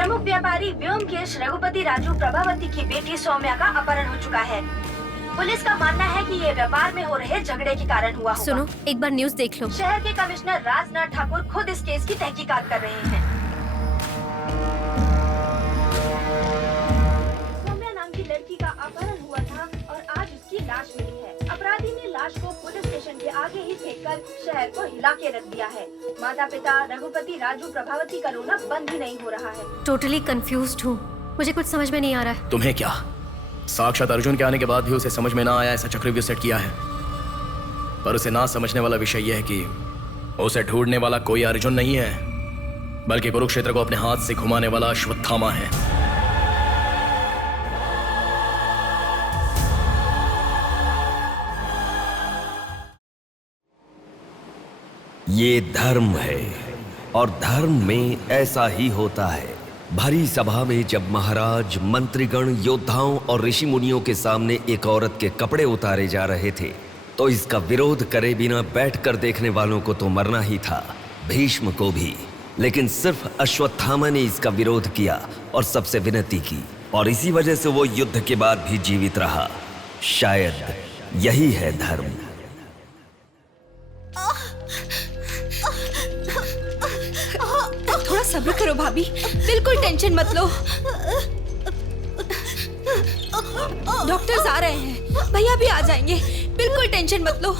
प्रमुख व्यापारी व्योमकेश रघुपति राजू प्रभावती की बेटी सौम्या का अपहरण हो चुका है। पुलिस का मानना है कि ये व्यापार में हो रहे झगड़े के कारण हुआ होगा। सुनो, एक बार न्यूज़ देख लो। शहर के कमिश्नर राजनाथ ठाकुर खुद इस केस की तहकीकात कर रहे हैं। सौम्या नाम की लड़की का अपहरण हुआ था और आज उसकी लाश मिली है। अपराधी ने लाश को पुलिस स्टेशन के आगे ही फेंककर शहर को हिला के रख दिया है। माता पिता रघुपति राजू प्रभावती का रोना बंद ही नहीं हो रहा है। टोटली कंफ्यूज्ड हूँ, मुझे कुछ समझ में नहीं आ रहा है। तुम्हें क्या? साक्षात अर्जुन के आने के बाद भी उसे समझ में ना आया ऐसा चक्रव्यूह सेट किया है। पर उसे ना समझने वाला विषय यह है कि उसे ढूंढने वाला कोई अर्जुन नहीं है, बल्कि कुरुक्षेत्र को अपने हाथ से घुमाने वाला अश्वत्थामा है। ये धर्म है और धर्म में ऐसा ही होता है। भरी सभा में जब महाराज, मंत्रीगण, योद्धाओं और ऋषि मुनियों के सामने एक औरत के कपड़े उतारे जा रहे थे तो इसका विरोध करे बिना बैठकर देखने वालों को तो मरना ही था, भीष्म को भी। लेकिन सिर्फ अश्वत्थामा ने इसका विरोध किया और सबसे विनती की, और इसी वजह से वो युद्ध के बाद भी जीवित रहा। शायद यही है धर्म। थोड़ा सब्र करो भाभी, बिल्कुल टेंशन मत लो। डॉक्टर्स आ रहे हैं, भैया भी आ जाएंगे, बिल्कुल टेंशन मत लो।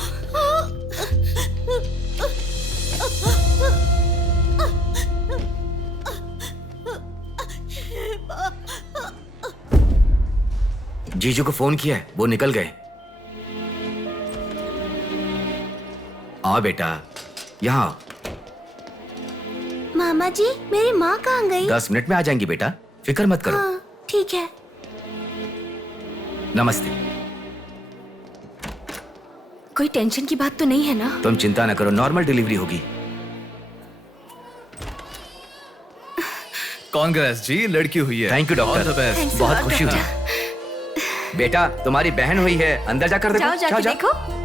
जीजू को फोन किया है, वो निकल गए। आओ बेटा, यहाँ आओ। मामा जी, मेरी माँ कहाँ गई? 10 मिनट में आ जाएंगी बेटा, फिक्र मत करो। हाँ, ठीक है। नमस्ते। कोई टेंशन की बात तो नहीं है ना? तुम चिंता न करो, नॉर्मल डिलीवरी होगी। कांग्रेस जी, लड़की हुई है। थैंक यू डॉक्टर, बहुत खुशी हुई। बेटा, तुम्हारी बहन हुई है, अंदर जाकर देखो। जाओ जाके देखो।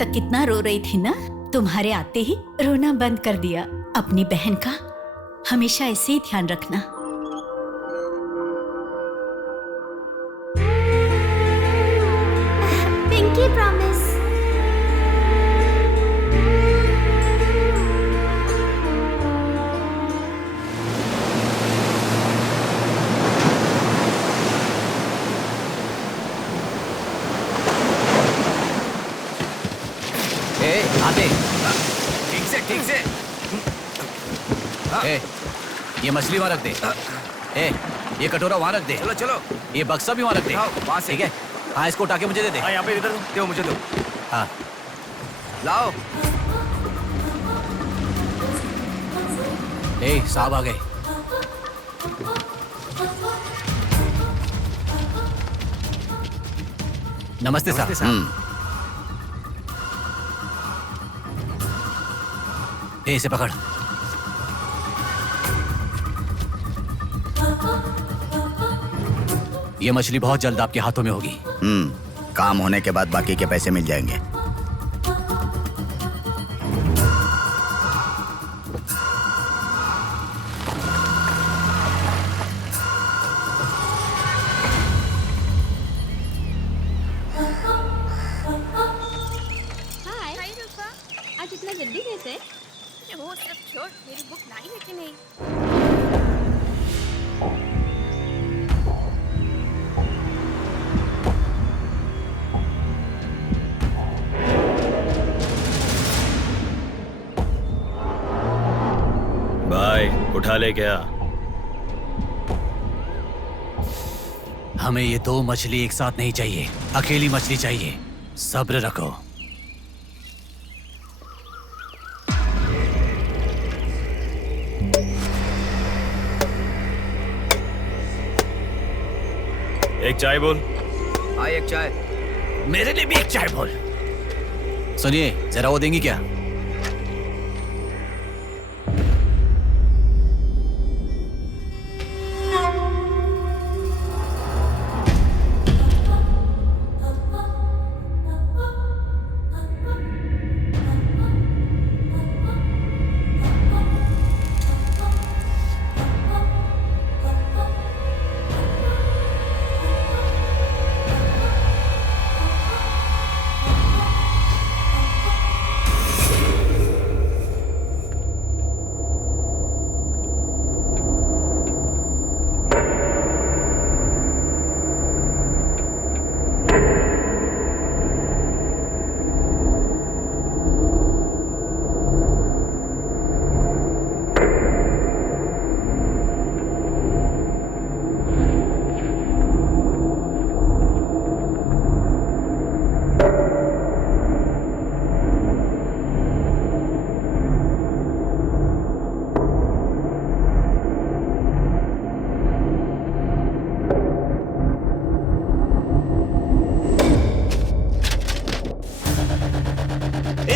तक कितना रो रही थी ना, तुम्हारे आते ही रोना बंद कर दिया। अपनी बहन का हमेशा ऐसे ही ध्यान रखना। Pinky promise. ठीक से। ये मछली वहां रख दे। ये कटोरा वहां रख दे। चलो चलो। ये बक्सा भी वहां रख दे। वहां से। ठीक है। हाँ, इसको उठा के मुझे दे दे। हाँ, यहाँ पे इधर दो, मुझे दो। हाँ, लाओ। साहब आ गए। नमस्ते साहब। इसे पकड़। ये मछली बहुत जल्द आपके हाथों में होगी। काम होने के बाद बाकी के पैसे मिल जाएंगे। आज इतना जल्दी कैसे? वो सब छोड़, मेरी बुक लाई है कि नहीं? भाई उठा ले क्या? हमें ये दो मछली एक साथ नहीं चाहिए, अकेली मछली चाहिए। सब्र रखो। एक चाय बोल। हाँ एक चाय। मेरे लिए भी एक चाय बोल। सुनिए, जरा वो देंगी क्या?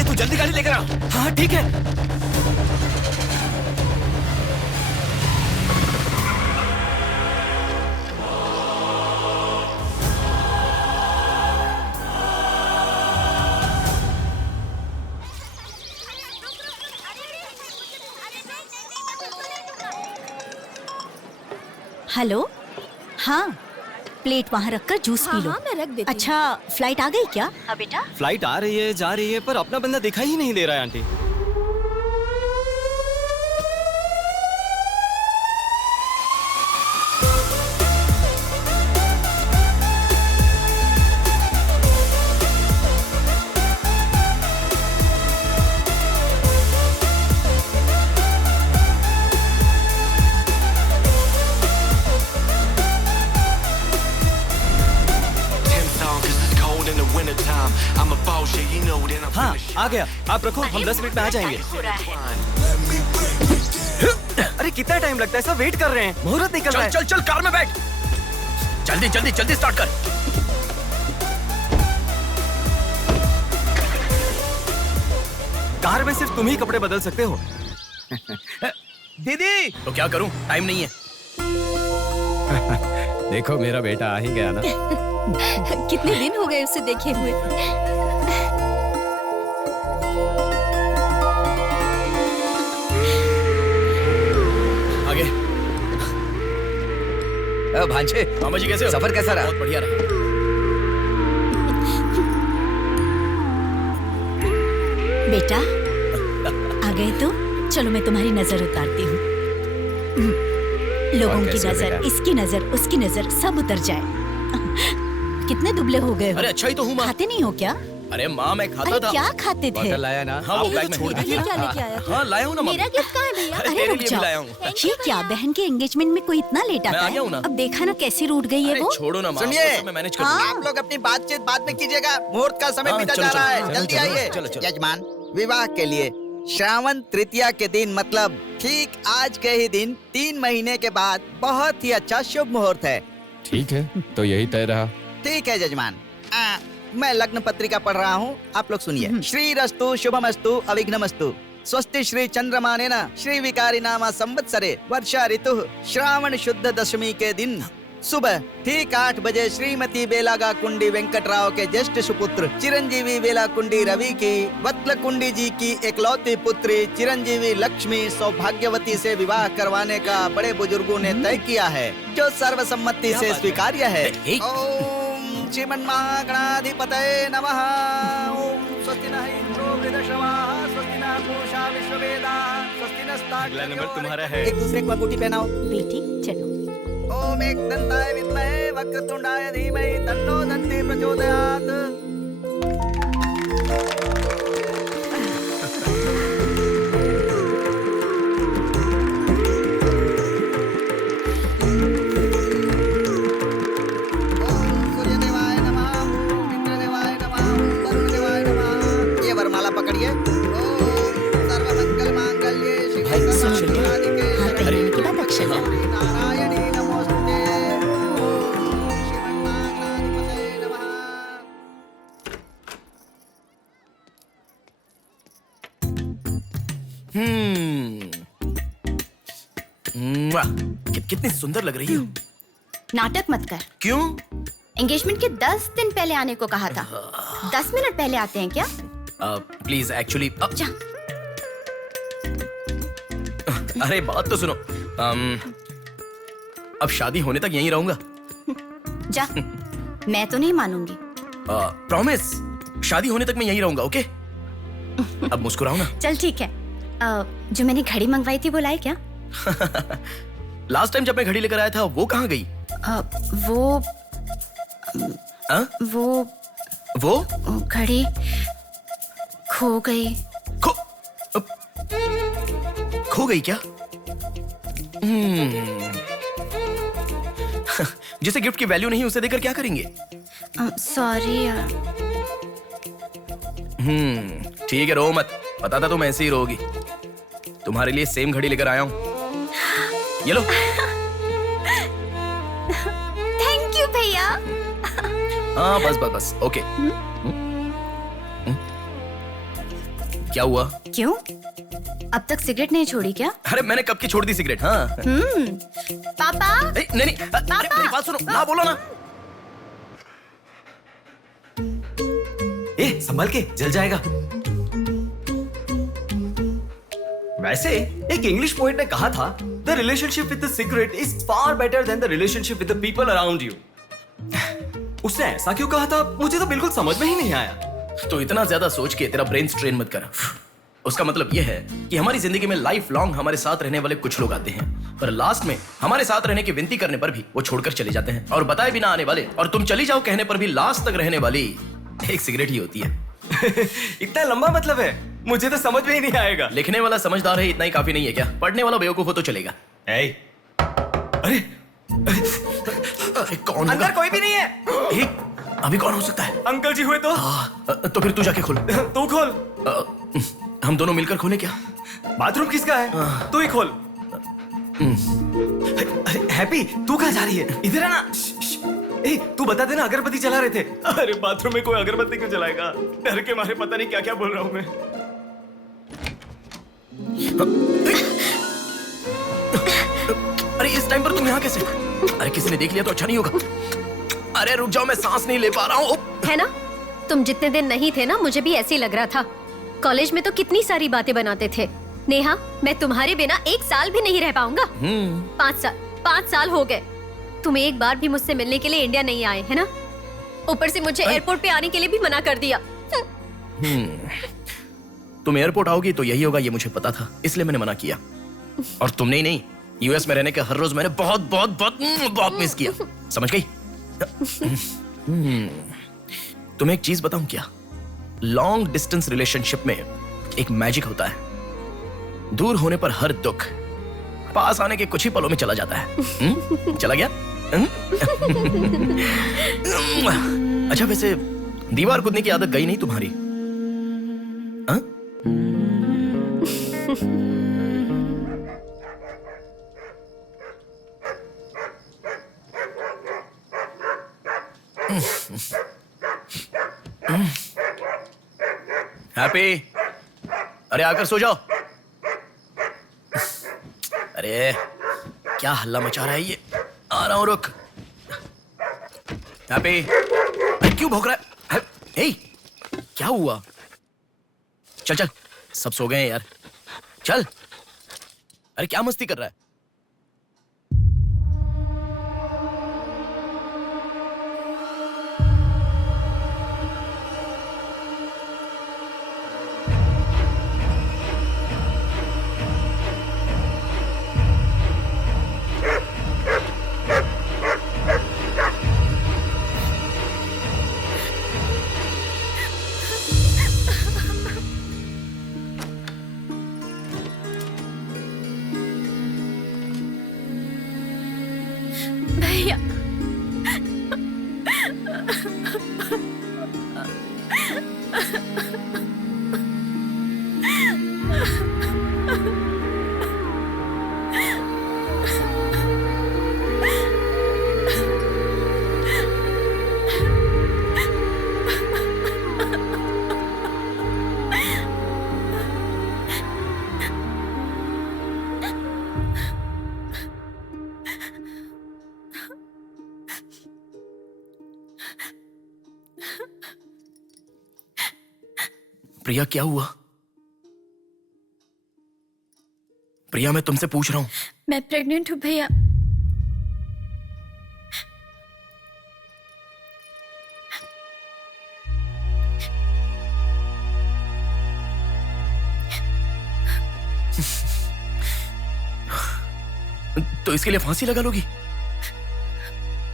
तू जल्दी गाड़ी लेकर आ। हाँ ठीक है। हेलो, हाँ प्लेट वहाँ रखकर जूस पी लो। हाँ, मैं रख देती हूँ। अच्छा, फ्लाइट आ गई क्या? हाँ बेटा। फ्लाइट आ रही है, जा रही है, पर अपना बंदा दिखाई ही नहीं दे रहा है आंटी। हाँ आ गया, आप रखो, हम 10 मिनट में आ जाएंगे। अरे कितना टाइम लगता है, सब वेट कर रहे हैं, मुहूर्त निकल रहा है। चल चल कार में बैठ। जल्दी जल्दी जल्दी स्टार्ट कर। कार में सिर्फ तुम ही कपड़े बदल सकते हो। दीदी तो क्या करूं, टाइम नहीं है। देखो मेरा बेटा आ ही गया ना। कितने दिन हो गए उसे देखे हुए। आगे। भांजे, मामा जी कैसे हो? सफर कैसा रहा? बहुत बढ़िया रहा। बेटा आ गए तुम, चलो मैं तुम्हारी नजर उतारती हूँ। लोगों की नजर, इसकी नजर, उसकी नजर, सब उतर जाए। कितने दुबले हो गए हो। अरे अच्छा ही तो हूँ माँ। खाते नहीं हो क्या? अरे माँ मैं खाता था। क्या खाते थे? बॉटल लाया ना? हाँ वो बैग में छोड़ ये क्या लेके आया? हाँ लाया हूँ ना। मेरा गिफ्ट कहाँ है भैया? अरे रुक जाओ, ये क्या बहन के एंगेजमेंट में कोई इतना लेट आता है? अब देखा ना कैसी रूठ गई है वो। छोड़ो ना माँ, सुनिए, मैं मैनेज कर लूंगा। आप लोग अपनी बातचीत बाद में कीजिएगा, मुहूर्त का समय बीता जा रहा है। जल्दी आइए। यजमान, विवाह के लिए श्रावण तृतीया के दिन, मतलब ठीक आज के ही दिन 3 महीने के बाद बहुत ही अच्छा शुभ मुहूर्त है। ठीक है, तो यही तय रहा। ठीक है यजमान, मैं लग्न पत्रिका पढ़ रहा हूँ, आप लोग सुनिए। श्रीरस्तु शुभमस्तु अविघ्नमस्तु स्वस्ति श्री चंद्रमानेन श्री विकारी नामा संवत्सरे वर्षा ऋतु श्रावण शुद्ध दशमी के दिन सुबह ठीक 8 बजे श्रीमती बेलागा कुंडी वेंकटराव के ज्येष्ठ सुपुत्र चिरंजीवी बेला कुंडी रवि की वत्ल कुंडी जी की एकलौती पुत्री चिरंजीवी लक्ष्मी सौभाग्यवती से विवाह करवाने का बड़े बुजुर्गों ने तय किया है, जो सर्वसम्मति से स्वीकार्य है। ओम श्रीमन्महागणाधिपतये नमः। ओम स्वस्ति नः इंद्रो वृद्धश्रवाः स्वस्ति नः पूषा विश्ववेदाः स्वस्ति नस्ताक्ष। अगला नंबर तुम्हारा है। एक दूसरे को अंगूठी पहनाओ। बेटी चलो। ओम एक दंताय विद्महे वक्रतुंडाय धीमहि तन्नो दन्ती प्रचोदयात्। ओम सूर्यदेवाय नमः, ओम इंद्रदेवाय नमः, ओम वरुणदेवाय नमः। ये वरमाला पकड़िए। ओम सर्वमंगल मांगल्ये शिवे सर्वार्थ हाँ, पहनने के बाद अक्षर डालो। नारायणी नमोस्तुते। कितनी सुंदर लग रही हो। नाटक मत कर। क्यों? एंगेजमेंट के 10 दिन पहले आने को कहा था। 10 मिनट पहले आते हैं क्या? प्लीज एक्चुअली जा। अरे बात तो सुनो। अब शादी होने तक यहीं रहूंगा। जा। मैं तो नहीं मानूंगी। प्रॉमिस, शादी होने तक मैं यहीं रहूंगा। ओके? अब मुस्कुराओ ना। चल ठीक है। जो मैंने घड़ी मंगवाई थी वो लाई क्या? लास्ट टाइम जब मैं घड़ी लेकर आया था वो कहाँ गई? वो घड़ी खो गई। खो गई क्या? जिसे गिफ्ट की वैल्यू नहीं उसे देकर क्या करेंगे? सॉरी यार। ठीक है, रो मत। पता था तुम ऐसे ही रोगी। तुम्हारे लिए सेम घड़ी लेकर आया हूं। ये लो। थैंक यू भैया। हाँ बस ओके। क्या हुआ? क्यों? अब तक सिगरेट नहीं छोड़ी क्या? अरे मैंने कब की छोड़ दी सिगरेट। हाँ। पापा। नहीं अरे मेरी बात सुनो ना, बोलो ना। संभल के, जल जाएगा। वैसे एक इंग्लिश पोएट ने कहा था, the relationship with the cigarette is far better than the relationship with the people around you. उसने ऐसा क्यों कहा था मुझे तो बिल्कुल समझ में ही नहीं आया। तो इतना ज्यादा सोच के तेरा ब्रेन स्ट्रेन मत कर। उसका मतलब यह है कि हमारी जिंदगी में लाइफ लॉन्ग हमारे साथ रहने वाले कुछ लोग आते हैं, पर लास्ट में हमारे साथ रहने की विनती करने पर भी वो छोड़कर चले जाते हैं, और बताए बिना आने वाले और तुम चली जाओ कहने पर भी लास्ट तक रहने वाली एक सिगरेट ही होती है। इतना लंबा मतलब है, मुझे तो समझ में ही नहीं आएगा। लिखने वाला समझदार है इतना ही काफी नहीं है क्या? पढ़ने वाला बेवकूफ हो तो चलेगा। अरे कौन? अंदर कोई भी नहीं है। अभी कौन हो सकता है? अंकल जी हुए तो? तो फिर तू जाके खोल। तू खोल। हम दोनों मिलकर खोले क्या? बाथरूम किसका है? तू ही खोल। हैप्पी, तू कहाँ जा रही है? इधर है ना। तू बता देना, अगरबत्ती जला रहे थे। अरे बाथरूम में कोई अगरबत्ती क्यों जलाएगा? डर के मारे पता नहीं क्या क्या बोल रहा हूं मैं। अरे इस टाइम पर तुम यहाँ कैसे? अरे किसी ने देख लिया तो अच्छा नहीं होगा। अरे रुक जाओ, मैं सांस नहीं ले पा रहा हूँ। है ना, तुम जितने दिन नहीं थे ना, मुझे भी ऐसे ही लग रहा था। कॉलेज में तो कितनी सारी बातें बनाते थे। नेहा, मैं तुम्हारे बिना 1 साल भी नहीं रह पाऊंगा। 5 साल हो गए। तुम एक बार भी मुझसे मिलने के लिए इंडिया नहीं आए, है ना? ऊपर से मुझे एयरपोर्ट पे आने के लिए भी मना कर दिया। तुम एयरपोर्ट आओगी तो यही होगा, ये मुझे पता था, इसलिए मैंने मना किया। और तुमने ही नहीं, यूएस में रहने के हर रोज मैंने बहुत बहुत बहुत बहुत मिस किया। समझ गई? तुम्हें एक चीज बताऊं क्या? लॉन्ग डिस्टेंस रिलेशनशिप में एक मैजिक होता है। दूर होने पर हर दुख पास आने के कुछ ही पलों में चला जाता है। चला गया? अच्छा वैसे दीवार कूदने की आदत गई नहीं तुम्हारी? हैप्पी, अरे आकर सो जाओ। अरे क्या हल्ला मचा रहा है ये? आ रहा हूं, रुक। हैप्पी, क्यों भौंक रहा है? हे, क्या हुआ? चल चल, सब सो गए हैं यार, चल। अरे क्या मस्ती कर रहा है? प्रिया क्या हुआ? प्रिया मैं तुमसे पूछ रहा हूं। मैं प्रेग्नेंट हूँ भैया। तो इसके लिए फांसी लगा लोगी?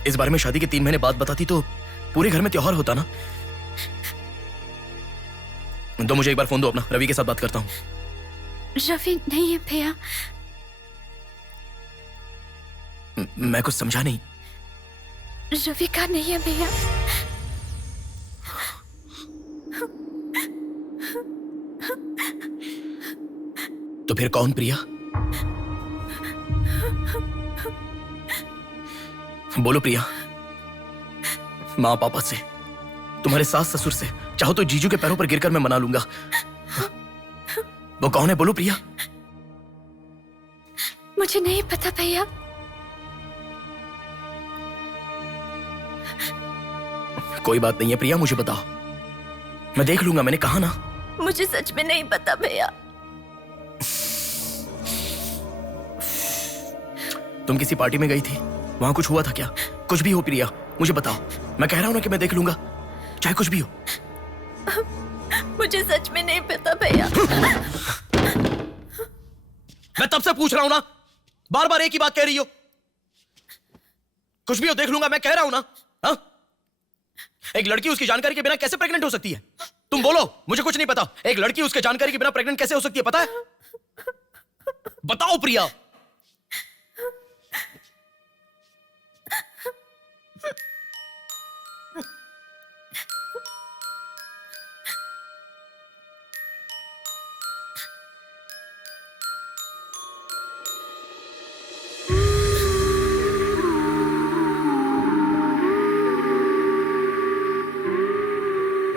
इस बारे में शादी के 3 महीने बाद बताती तो पूरे घर में त्योहार होता ना। तो मुझे एक बार फोन दो अपना, रवि के साथ बात करता हूं। रवि नहीं है भैया। मैं कुछ समझा नहीं। रवि का नहीं है भैया। तो फिर कौन प्रिया? बोलो प्रिया। माँ पापा से, तुम्हारे सास ससुर से, चाहो तो जीजू के पैरों पर गिरकर मैं मना लूंगा। वो कौन है बोलो प्रिया। मुझे नहीं पता भैया। कोई बात नहीं है प्रिया, मुझे बताओ, मैं देख लूंगा, मैंने कहा ना। मुझे सच में नहीं पता भैया। तुम किसी पार्टी में गई थी, वहां कुछ हुआ था क्या? कुछ भी हो प्रिया, मुझे बताओ। मैं कह रहा हूं ना कि मैं देख लूंगा, चाहे कुछ भी हो। मुझे सच में नहीं पता भैया। मैं तब से पूछ रहा हूं ना, बार बार एक ही बात कह रही हो। कुछ भी हो देख लूंगा, मैं कह रहा हूं ना। हा? एक लड़की उसकी जानकारी के बिना कैसे प्रेग्नेंट हो सकती है? तुम बोलो, मुझे कुछ नहीं पता। एक लड़की उसके जानकारी के बिना प्रेग्नेंट कैसे हो सकती है, पता है? बताओ प्रिया।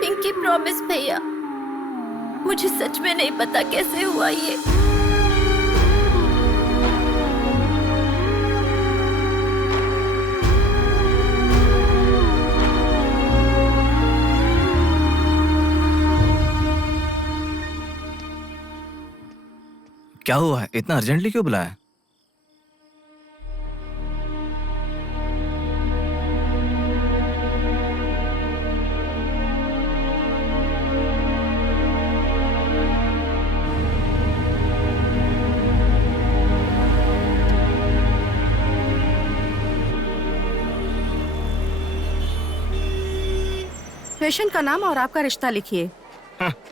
पिंकी प्रॉमिस भैया, मुझे सच में नहीं पता कैसे हुआ ये। क्या हुआ है? इतना अर्जेंटली क्यों बुलाया? पेशेंट का नाम और आपका रिश्ता लिखिए।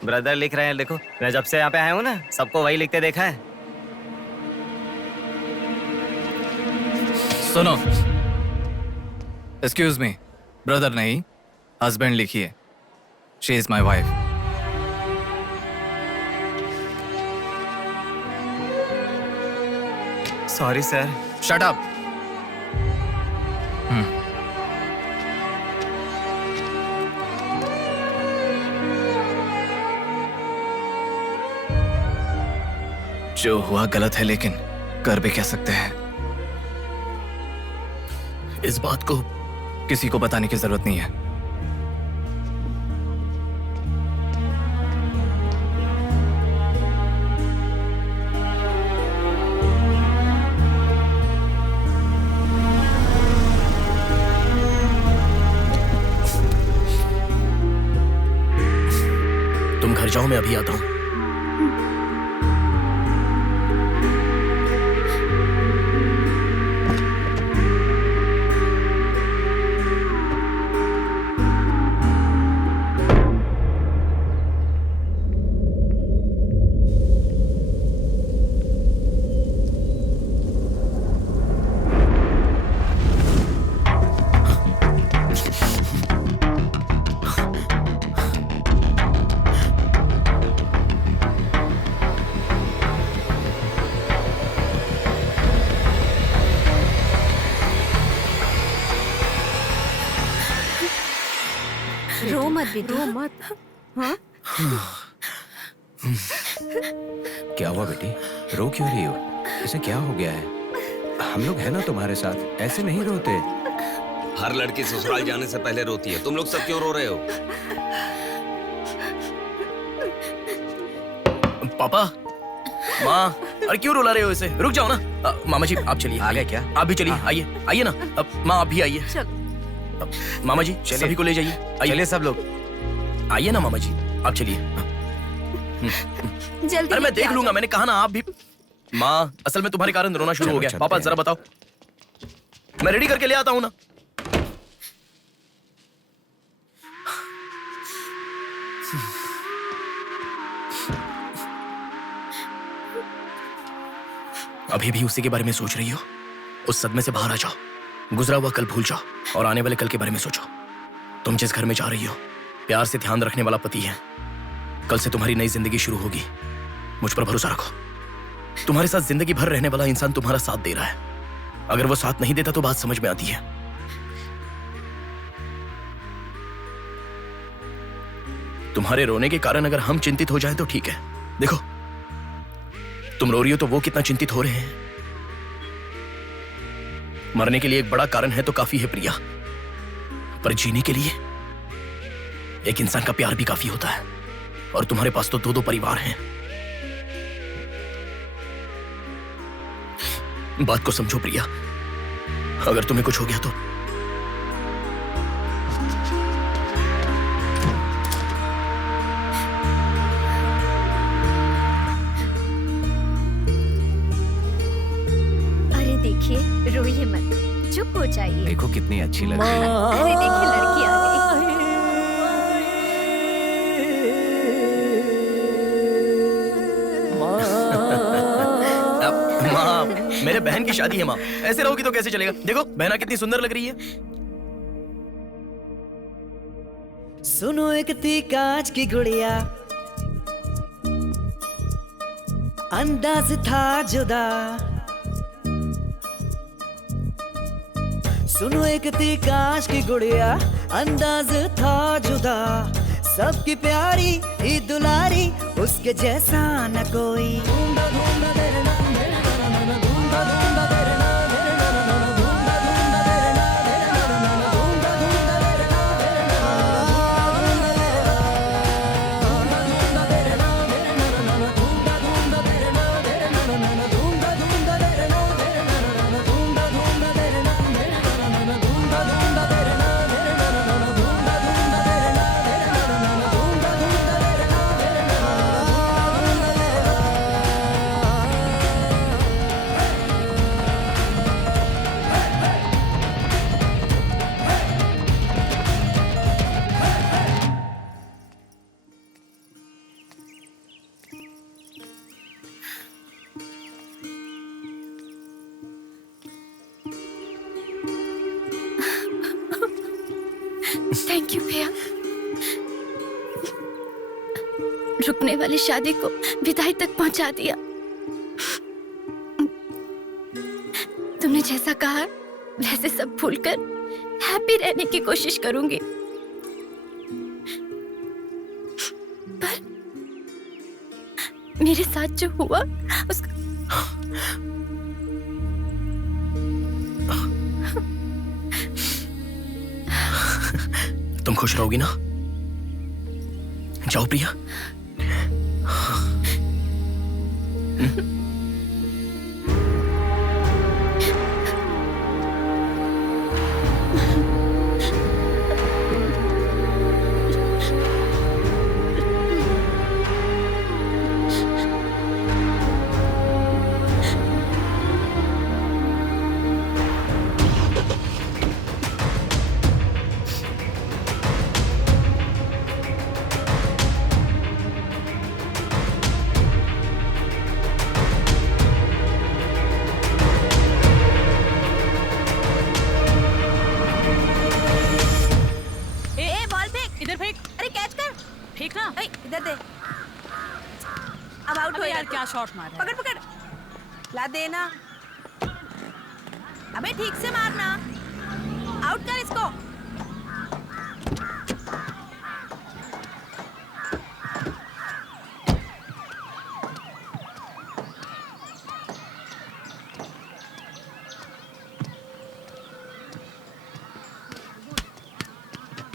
ब्रदर लिख रहे हैं, देखो। मैं जब से यहाँ पे आया हूँ ना, सबको वही लिखते देखा है। सुनो, एक्सक्यूज मी, ब्रदर नहीं, हस्बैंड लिखिए। She is my wife. Sorry sir. Shut up. जो हुआ गलत है, लेकिन कर भी क्या सकते हैं। इस बात को किसी को बताने की जरूरत नहीं है। तुम घर जाओ, मैं अभी आता हूं। रो मत बेटी, रो मत। हाँ? क्या हुआ बेटी, रो क्यों रही हो? इसे क्या हो गया है? हम लोग हैं ना तुम्हारे साथ, ऐसे नहीं रोते। हर लड़की ससुराल जाने से पहले रोती है, तुम लोग सब क्यों रो रहे हो? पापा, माँ, अरे क्यों रुला रहे हो इसे? रुक जाओ ना। मामा जी आप चलिए। आ गए क्या? आप भी चलिए, आइए आइए ना। माँ आप भी आइए। मामा जी सभी को ले जाइए। चलिए सब लोग। आइए ना मामा जी, आप चलिए। जल्दी अरे मैं देख लूंगा, मैंने कहा ना आप भी। माँ असल में तुम्हारे कारण रोना शुरू हो गया। पापा जरा बताओ, मैं रेडी करके ले आता हूँ ना। अभी भी उसी के बारे में सोच रही हो? उस सदमे से बाहर आ जाओ, गुजरा हुआ कल भूल जाओ और आने वाले कल के बारे में सोचो। तुम जिस घर में जा रही हो, प्यार से ध्यान रखने वाला पति है। कल से तुम्हारी नई जिंदगी शुरू होगी, मुझ पर भरोसा रखो। तुम्हारे साथ जिंदगी भर रहने वाला इंसान तुम्हारा साथ दे रहा है। अगर वो साथ नहीं देता तो बात समझ में आती है। तुम्हारे रोने के कारण अगर हम चिंतित हो जाएं तो ठीक है। देखो तुम रो रही हो तो वो कितना चिंतित हो रहे हैं। मरने के लिए एक बड़ा कारण है तो काफी है प्रिया, पर जीने के लिए एक इंसान का प्यार भी काफी होता है। और तुम्हारे पास तो दो दो परिवार हैं। बात को समझो प्रिया, अगर तुम्हें कुछ हो गया तो देखिए, रोइए मत, चुप हो जाइए। देखो कितनी अच्छी लग रही है। अरे देखिए लड़की आ गई। माँ, मेरे बहन की शादी है माँ, ऐसे रहोगी तो कैसे चलेगा? देखो बहना कितनी सुंदर लग रही है। सुनो एक थी कांच की गुड़िया, अंदाज था जुदा। सुनो एक थी कांच की गुड़िया, अंदाज था जुदा। सबकी प्यारी ही दुलारी, उसके जैसा न कोई। थैंक यू भैया, रुकने वाली शादी को विदाई तक पहुंचा दिया। तुमने जैसा कहा वैसे सब भूलकर हैप्पी रहने की कोशिश करूंगी। पर मेरे साथ जो हुआ उसका तुम खुश रहोगी ना? जाओ प्रिया। क्या शॉट मारा? पकड़ पकड़, ला देना। अबे ठीक से मारना, आउट कर इसको।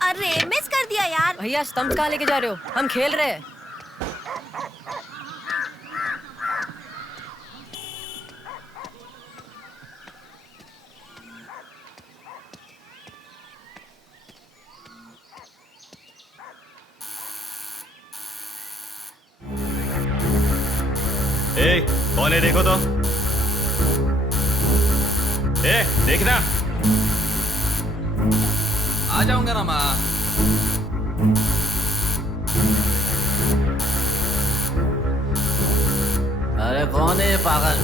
अरे मिस कर दिया यार। भैया स्टंप कहाँ लेके जा रहे हो? हम खेल रहे हैं। पहले देखो तो। देखना। आ जाऊंगा ना माँ। अरे कौन है ये पागल?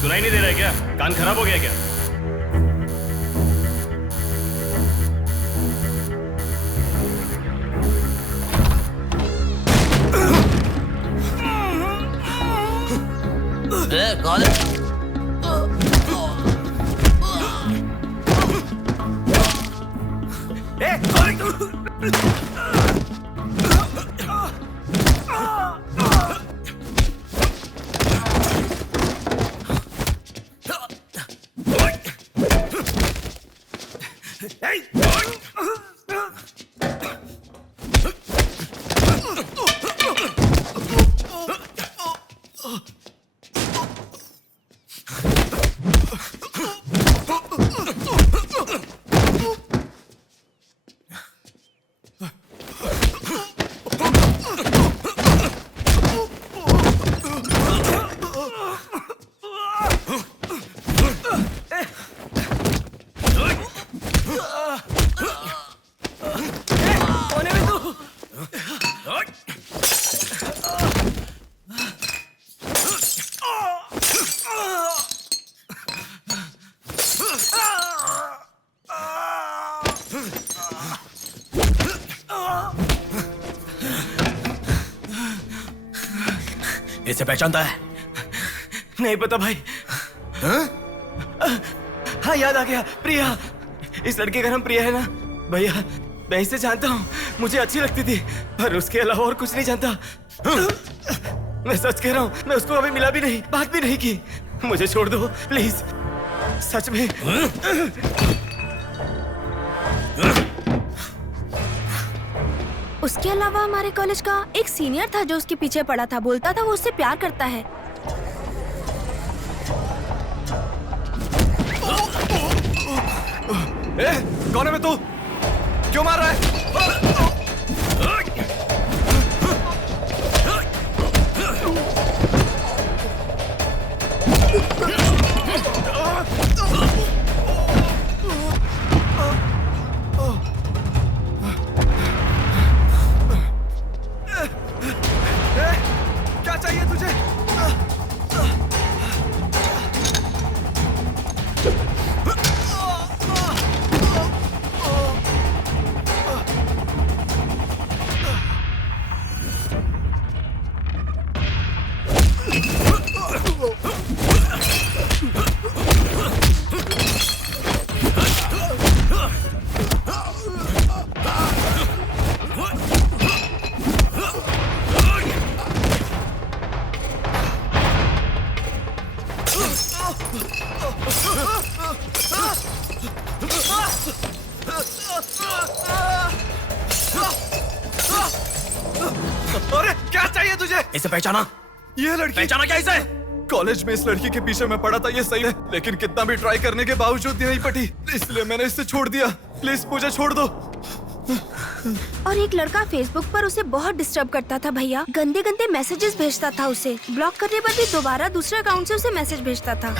सुनाई नहीं दे रहा है क्या? कान खराब हो गया क्या? कौन है? इसे पहचानता है? नहीं पता भाई। हाँ याद आ गया, प्रिया। इस लड़के का नाम प्रिया है ना भैया? मैं इसे जानता हूँ, मुझे अच्छी लगती थी, पर उसके अलावा और कुछ नहीं जानता। मैं सच कह रहा हूँ, मैं उसको अभी मिला भी नहीं, बात भी नहीं की। मुझे छोड़ दो प्लीज, सच में। उसके अलावा हमारे कॉलेज का एक सीनियर था जो उसके पीछे पड़ा था, बोलता था वो उससे प्यार करता है। कौन है बे तू? क्यों मार रहा है? क्या चाहिए तुझे? अरे क्या चाहिए तुझे? इसे पहचाना? ये लड़की पहचाना क्या इसे? कॉलेज में इस लड़की के पीछे मैं पड़ा था, ये सही है, लेकिन कितना भी ट्राई करने के बावजूद नहीं पटी, इसलिए मैंने इसे छोड़ दिया। प्लीज मुझे छोड़ दो। और एक लड़का फेसबुक पर उसे बहुत डिस्टर्ब करता था भैया, गंदे गंदे मैसेजेस भेजता था उसे। ब्लॉक करने पर भी दोबारा दूसरे अकाउंट से उसे मैसेज भेजता था।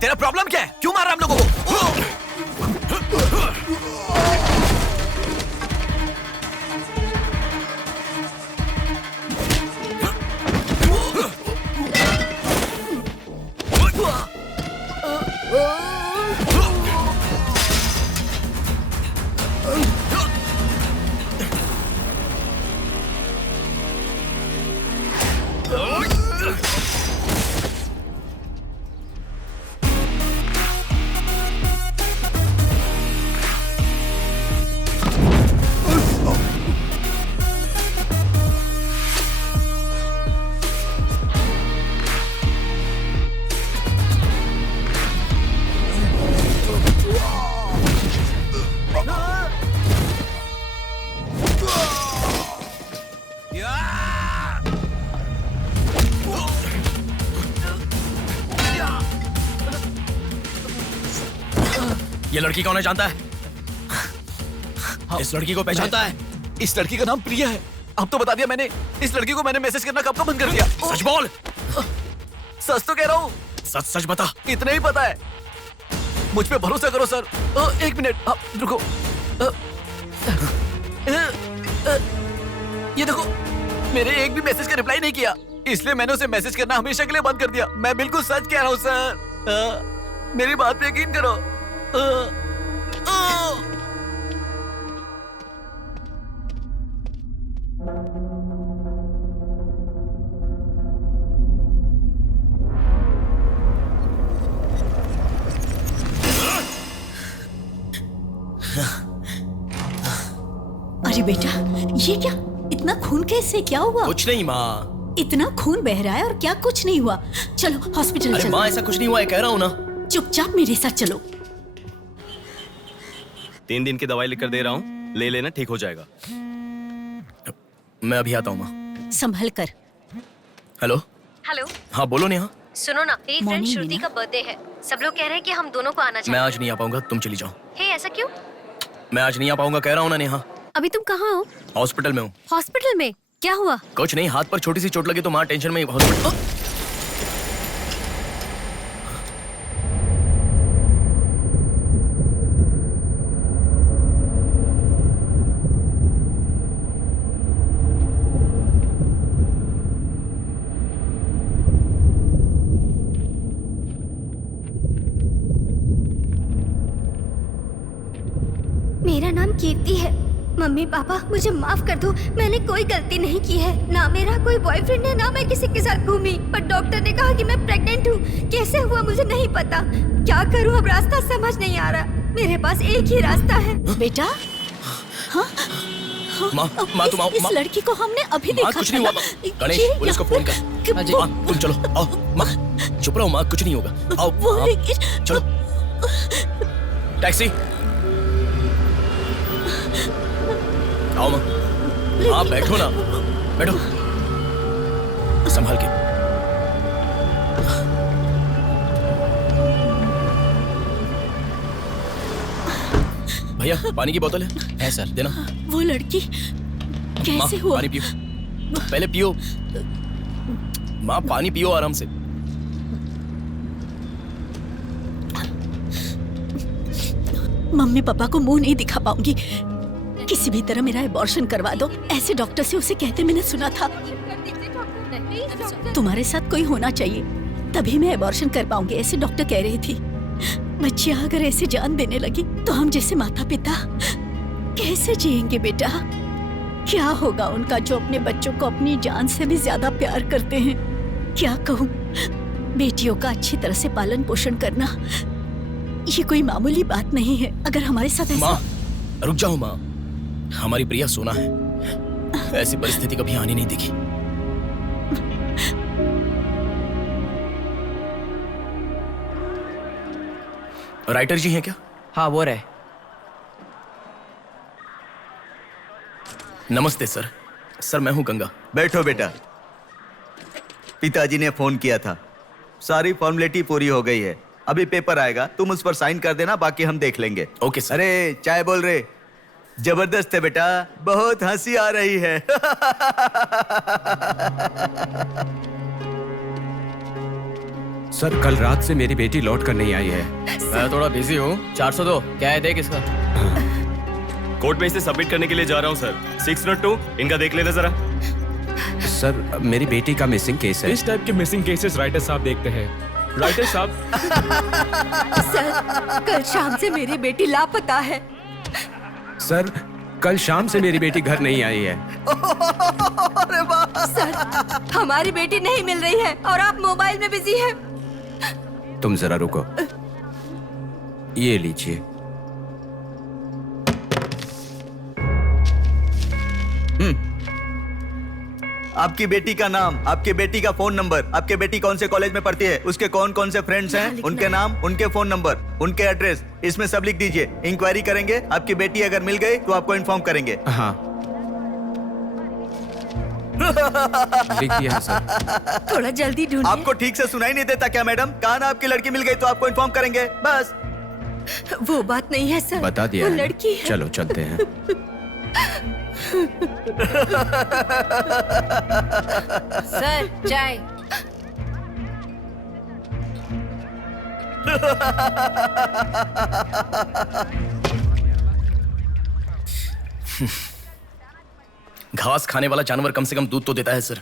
तेरा प्रॉब्लम क्या है? क्यों मार रहा हम लोगों को? ये लड़की कौन है जानता है? इस लड़की को पहचानता है? इस लड़की का नाम प्रिया है। अब तो बता दिया मैंने। इस लड़की को मैंने मैसेज करना कब का बंद कर दिया। सच बोल। सच तो कह रहा हूँ। सच सच बता। इतना ही पता है। मुझ पे भरोसा करो सर। एक मिनट रुको। ये देखो, मेरे एक भी मैसेज का रिप्लाई नहीं किया, इसलिए मैंने उसे मैसेज करना हमेशा के लिए बंद कर दिया। मैं बिल्कुल सच कह रहा हूँ सर। मेरी बात पे यकीन करो। अरे बेटा, ये क्या? इतना खून कैसे? क्या हुआ? कुछ नहीं माँ। इतना खून बह रहा है और क्या कुछ नहीं हुआ? चलो हॉस्पिटल अरे चलो। माँ ऐसा कुछ नहीं हुआ है, कह रहा हूँ ना। चुपचाप मेरे साथ चलो। 3 दिन की दवाई लिखकर दे रहा हूँ, ले लेना, ठीक हो जाएगा। मैं अभी आता हूँ माँ। संभल कर। हेलो। हेलो। हाँ बोलो नेहा। सुनो ना, मेरी फ्रेंड Morning, श्रुति मीना। का बर्थडे है। सब लोग कह रहे हैं कि हम दोनों को आना मैं चाहिए। आज नहीं आ पाऊंगा, तुम चली जाओ। हे, ऐसा क्यों? मैं आज नहीं आ पाऊंगा, कह रहा हूँ ना नेहा। अभी तुम कहाँ हो? हॉस्पिटल में हूँ। हॉस्पिटल में? क्या हुआ? कुछ नहीं, हाथ पर छोटी सी चोट लगी तो माँ टेंशन में हॉस्पिटल। मेरा नाम कीर्ति है। मम्मी पापा मुझे माफ कर दो, मैंने कोई गलती नहीं की है। ना मेरा कोई बॉयफ्रेंड है, ना मैं किसी के साथ घूमी। पर डॉक्टर ने कहा कि मैं प्रेग्नेंट हूँ। कैसे हुआ मुझे नहीं पता। क्या करूँ अब, रास्ता समझ नहीं आ रहा। मेरे पास एक ही रास्ता है। बेटा, हाँ? माँ तुम आओ। इस लड़की को हमने अभी देखा कुछ नहीं हुआ माँ। गणेश, पुलिस को फोन कर। माँ तुम चलो, आओ। माँ चुप रहो माँ, कुछ नहीं होगा। आओ चलो। टैक्सी। आओ माँ। हाँ बैठो ना, बैठो। संभाल के। भैया पानी की बोतल है सर, देना। वो लड़की कैसे माँ, हुआ? पानी पियो, पहले पियो। माँ पानी पियो आराम से। मम्मी पापा को मुंह नहीं दिखा पाऊंगी। किसी भी तरह मेरा एबॉर्शन करवा दो, ऐसे डॉक्टर से उसे कहते मैंने सुना था। तुम्हारे साथ कोई होना चाहिए, तभी मैं एबॉर्शन कर पाऊंगी, ऐसे डॉक्टर कह रही थी। बच्चियां अगर ऐसे जान देने लगी तो हम जैसे माता पिता कैसे जिएंगे बेटा? क्या होगा उनका जो अपने बच्चों को अपनी जान से भी ज्यादा प्यार करते हैं? क्या कहूँ, बेटियों का अच्छी तरह से पालन पोषण करना ये कोई मामूली बात नहीं है। अगर हमारे साथ ऐसा... माँ रुक जाओ माँ, हमारी प्रिया सोना है, ऐसी परिस्थिति कभी आनी नहीं दिखी। राइटर जी हैं क्या? हाँ वो रहे। नमस्ते सर। सर मैं हूँ गंगा। बैठो बेटा। पिताजी ने फोन किया था, सारी फॉर्मेलिटी पूरी हो गई है। अभी पेपर आएगा, तुम उस पर साइन कर देना, बाकी हम देख लेंगे। Okay sir. अरे चाय बोल रहे? जबरदस्त है बेटा, बहुत हंसी आ रही है। सर कल रात से मेरी बेटी लौट कर नहीं आई है। मैं थोड़ा बिजी हूँ। 402 क्या है, देख इसका। कोर्ट में इसे सबमिट करने के लिए जा रहा हूँ सर। 602 इनका देख लेना जरा। सर मेरी बेटी का मिसिंग केस है। इस टाइप के मिसिंग केसेस राइटर साहब देखते हैं। राइटर साहब। सर कल शाम से मेरी बेटी लापता है। सर कल शाम से मेरी बेटी घर नहीं आई है। सर हमारी बेटी नहीं मिल रही है और आप मोबाइल में बिजी हैं। तुम जरा रुको, ये लीजिए। आपकी बेटी का नाम, आपकी बेटी का फोन नंबर, आपकी बेटी कौन से कॉलेज में पढ़ती है, उसके कौन कौन से फ्रेंड्स हैं, उनके नाम, उनके फोन नंबर, उनके एड्रेस, इसमें सब लिख दीजिए। इंक्वायरी करेंगे, आपकी बेटी अगर मिल गई तो आपको इन्फॉर्म करेंगे। हाँ लिख दिया है सर। थोड़ा जल्दी ढूंढिए। आपको ठीक से सुनाई नहीं देता क्या मैडम? कहा ना आपकी लड़की मिल गई तो आपको इन्फॉर्म करेंगे, बस। वो बात नहीं है सर। बता दिया वो है ना? लड़की है। चलो चलते हैं। सर चाय। घास खाने वाला जानवर कम से कम दूध तो देता है सर।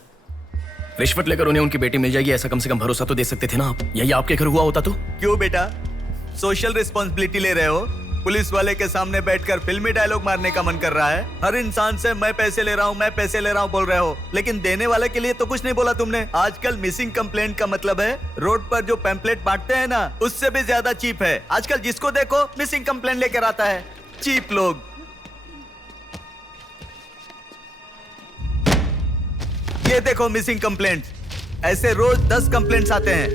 रिश्वत लेकर उन्हें उनकी बेटी मिल जाएगी ऐसा कम से कम भरोसा तो दे सकते थे ना आप। यही आपके घर हुआ होता तो? क्यों बेटा, सोशल रिस्पॉन्सिबिलिटी ले रहे हो? पुलिस वाले के सामने बैठकर फिल्मी डायलॉग मारने का मन कर रहा है? हर इंसान से मैं पैसे ले रहा हूँ, मैं पैसे ले रहा हूँ बोल रहे हो, लेकिन देने वाले के लिए तो कुछ नहीं बोला तुमने। आजकल मिसिंग कंप्लेंट का मतलब है रोड पर जो पैम्पलेट बांटते हैं ना, उससे भी ज्यादा चीप है। आजकल जिसको देखो मिसिंग कंप्लेंट लेकर आता है। चीप लोग। ये देखो मिसिंग कंप्लेंट, ऐसे रोज 10 कंप्लेंट्स आते हैं।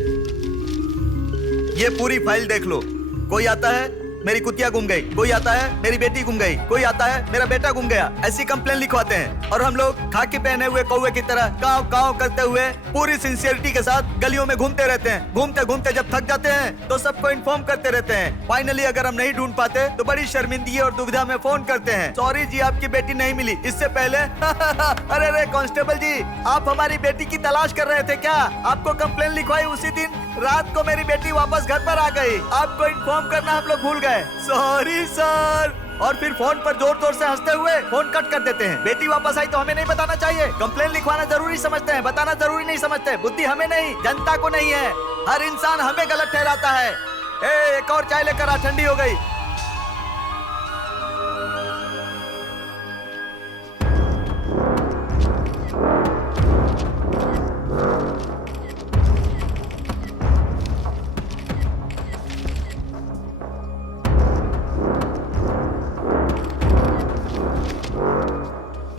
ये पूरी फाइल देख लो। कोई आता है मेरी कुतिया गुम गई, कोई आता है मेरी बेटी गुम गई, कोई आता है मेरा बेटा गुम गया, ऐसी कंप्लेंट लिखवाते हैं। और हम लोग खाकी पहने हुए कौवे की तरह काव काव करते हुए पूरी सिंसियरिटी के साथ गलियों में घूमते रहते हैं। घूमते घूमते जब थक जाते हैं तो सबको इन्फॉर्म करते रहते हैं। फाइनली अगर हम नहीं ढूंढ पाते तो बड़ी शर्मिंदगी और दुविधा में फोन करते हैं, सॉरी जी आपकी बेटी नहीं मिली। इससे पहले अरे अरे कांस्टेबल जी, आप हमारी बेटी की तलाश कर रहे थे क्या? आपको कंप्लेंट लिखवाई उसी दिन रात को मेरी बेटी वापस घर पर आ गई। आपको इन्फॉर्म करना हम लोग भूल गए, सॉरी सर। और फिर फोन पर जोर जोर से हंसते हुए फोन कट कर देते हैं। बेटी वापस आई तो हमें नहीं बताना चाहिए। कंप्लेंट लिखवाना जरूरी समझते हैं, बताना जरूरी नहीं समझते। बुद्धि हमें नहीं, जनता को नहीं है। हर इंसान हमें गलत ठहराता है। एक और चाय लेकर आ, ठंडी हो गई।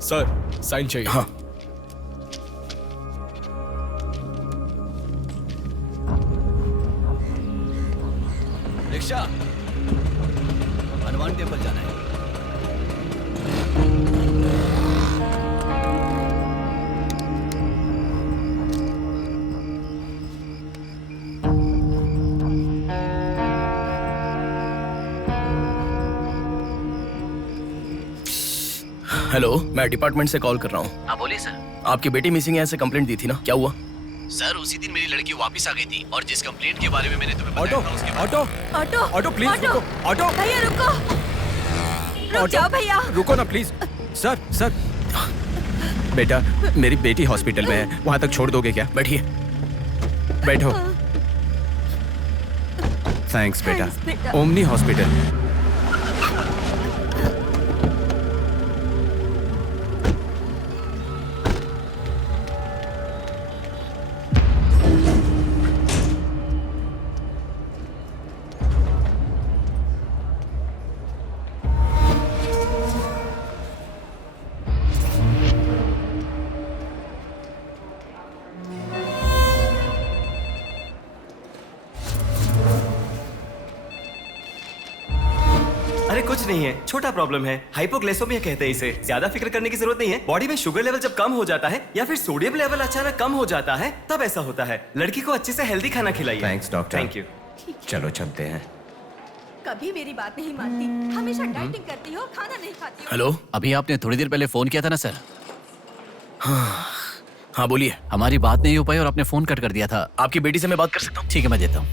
सर साइन चाहिए। हाँ। रिक्शा, हनुमान टेम्पल जाना है। हेलो, मैं डिपार्टमेंट से कॉल कर रहा हूँ। हाँ बोलिए सर। आपकी बेटी मिसिंग है ऐसे कंप्लेंट दी थी ना, क्या हुआ? सर उसी दिन मेरी लड़की वापस आ गई थी और जिस कंप्लेंट के बारे में मैंने तुम्हें बताया था उसके बाद। ऑटो ऑटो ऑटो प्लीज रुको। ऑटो भैया रुको, रुक जाओ भैया। रुको ना प्लीज। सर सर, बेटा मेरी बेटी हॉस्पिटल में है, वहां तक छोड़ दोगे क्या? बैठिए। बैठो। थैंक्स बेटा। Omni hospital. अरे कुछ नहीं है, छोटा प्रॉब्लम है, हाइपोग्लाइसेमिया कहते हैं इसे। ज्यादा फिक्र करने की जरूरत नहीं है। बॉडी में शुगर लेवल जब कम हो जाता है या फिर सोडियम लेवल अचानक कम हो जाता है तब ऐसा होता है। लड़की को अच्छे से हेल्दी खाना खिलाइए। Thanks doctor. Thank you. चलो चलते हैं। कभी मेरी बात नहीं मानती, हमेशा डाइटिंग करती हो, खाना नहीं खाती हो। हेलो, अभी आपने थोड़ी देर पहले फोन किया था ना सर? हाँ बोलिए। हमारी बात नहीं हो पाई और आपने फोन कट कर दिया था। आपकी बेटी से मैं बात कर सकता हूँ? ठीक है, मैं देता हूँ।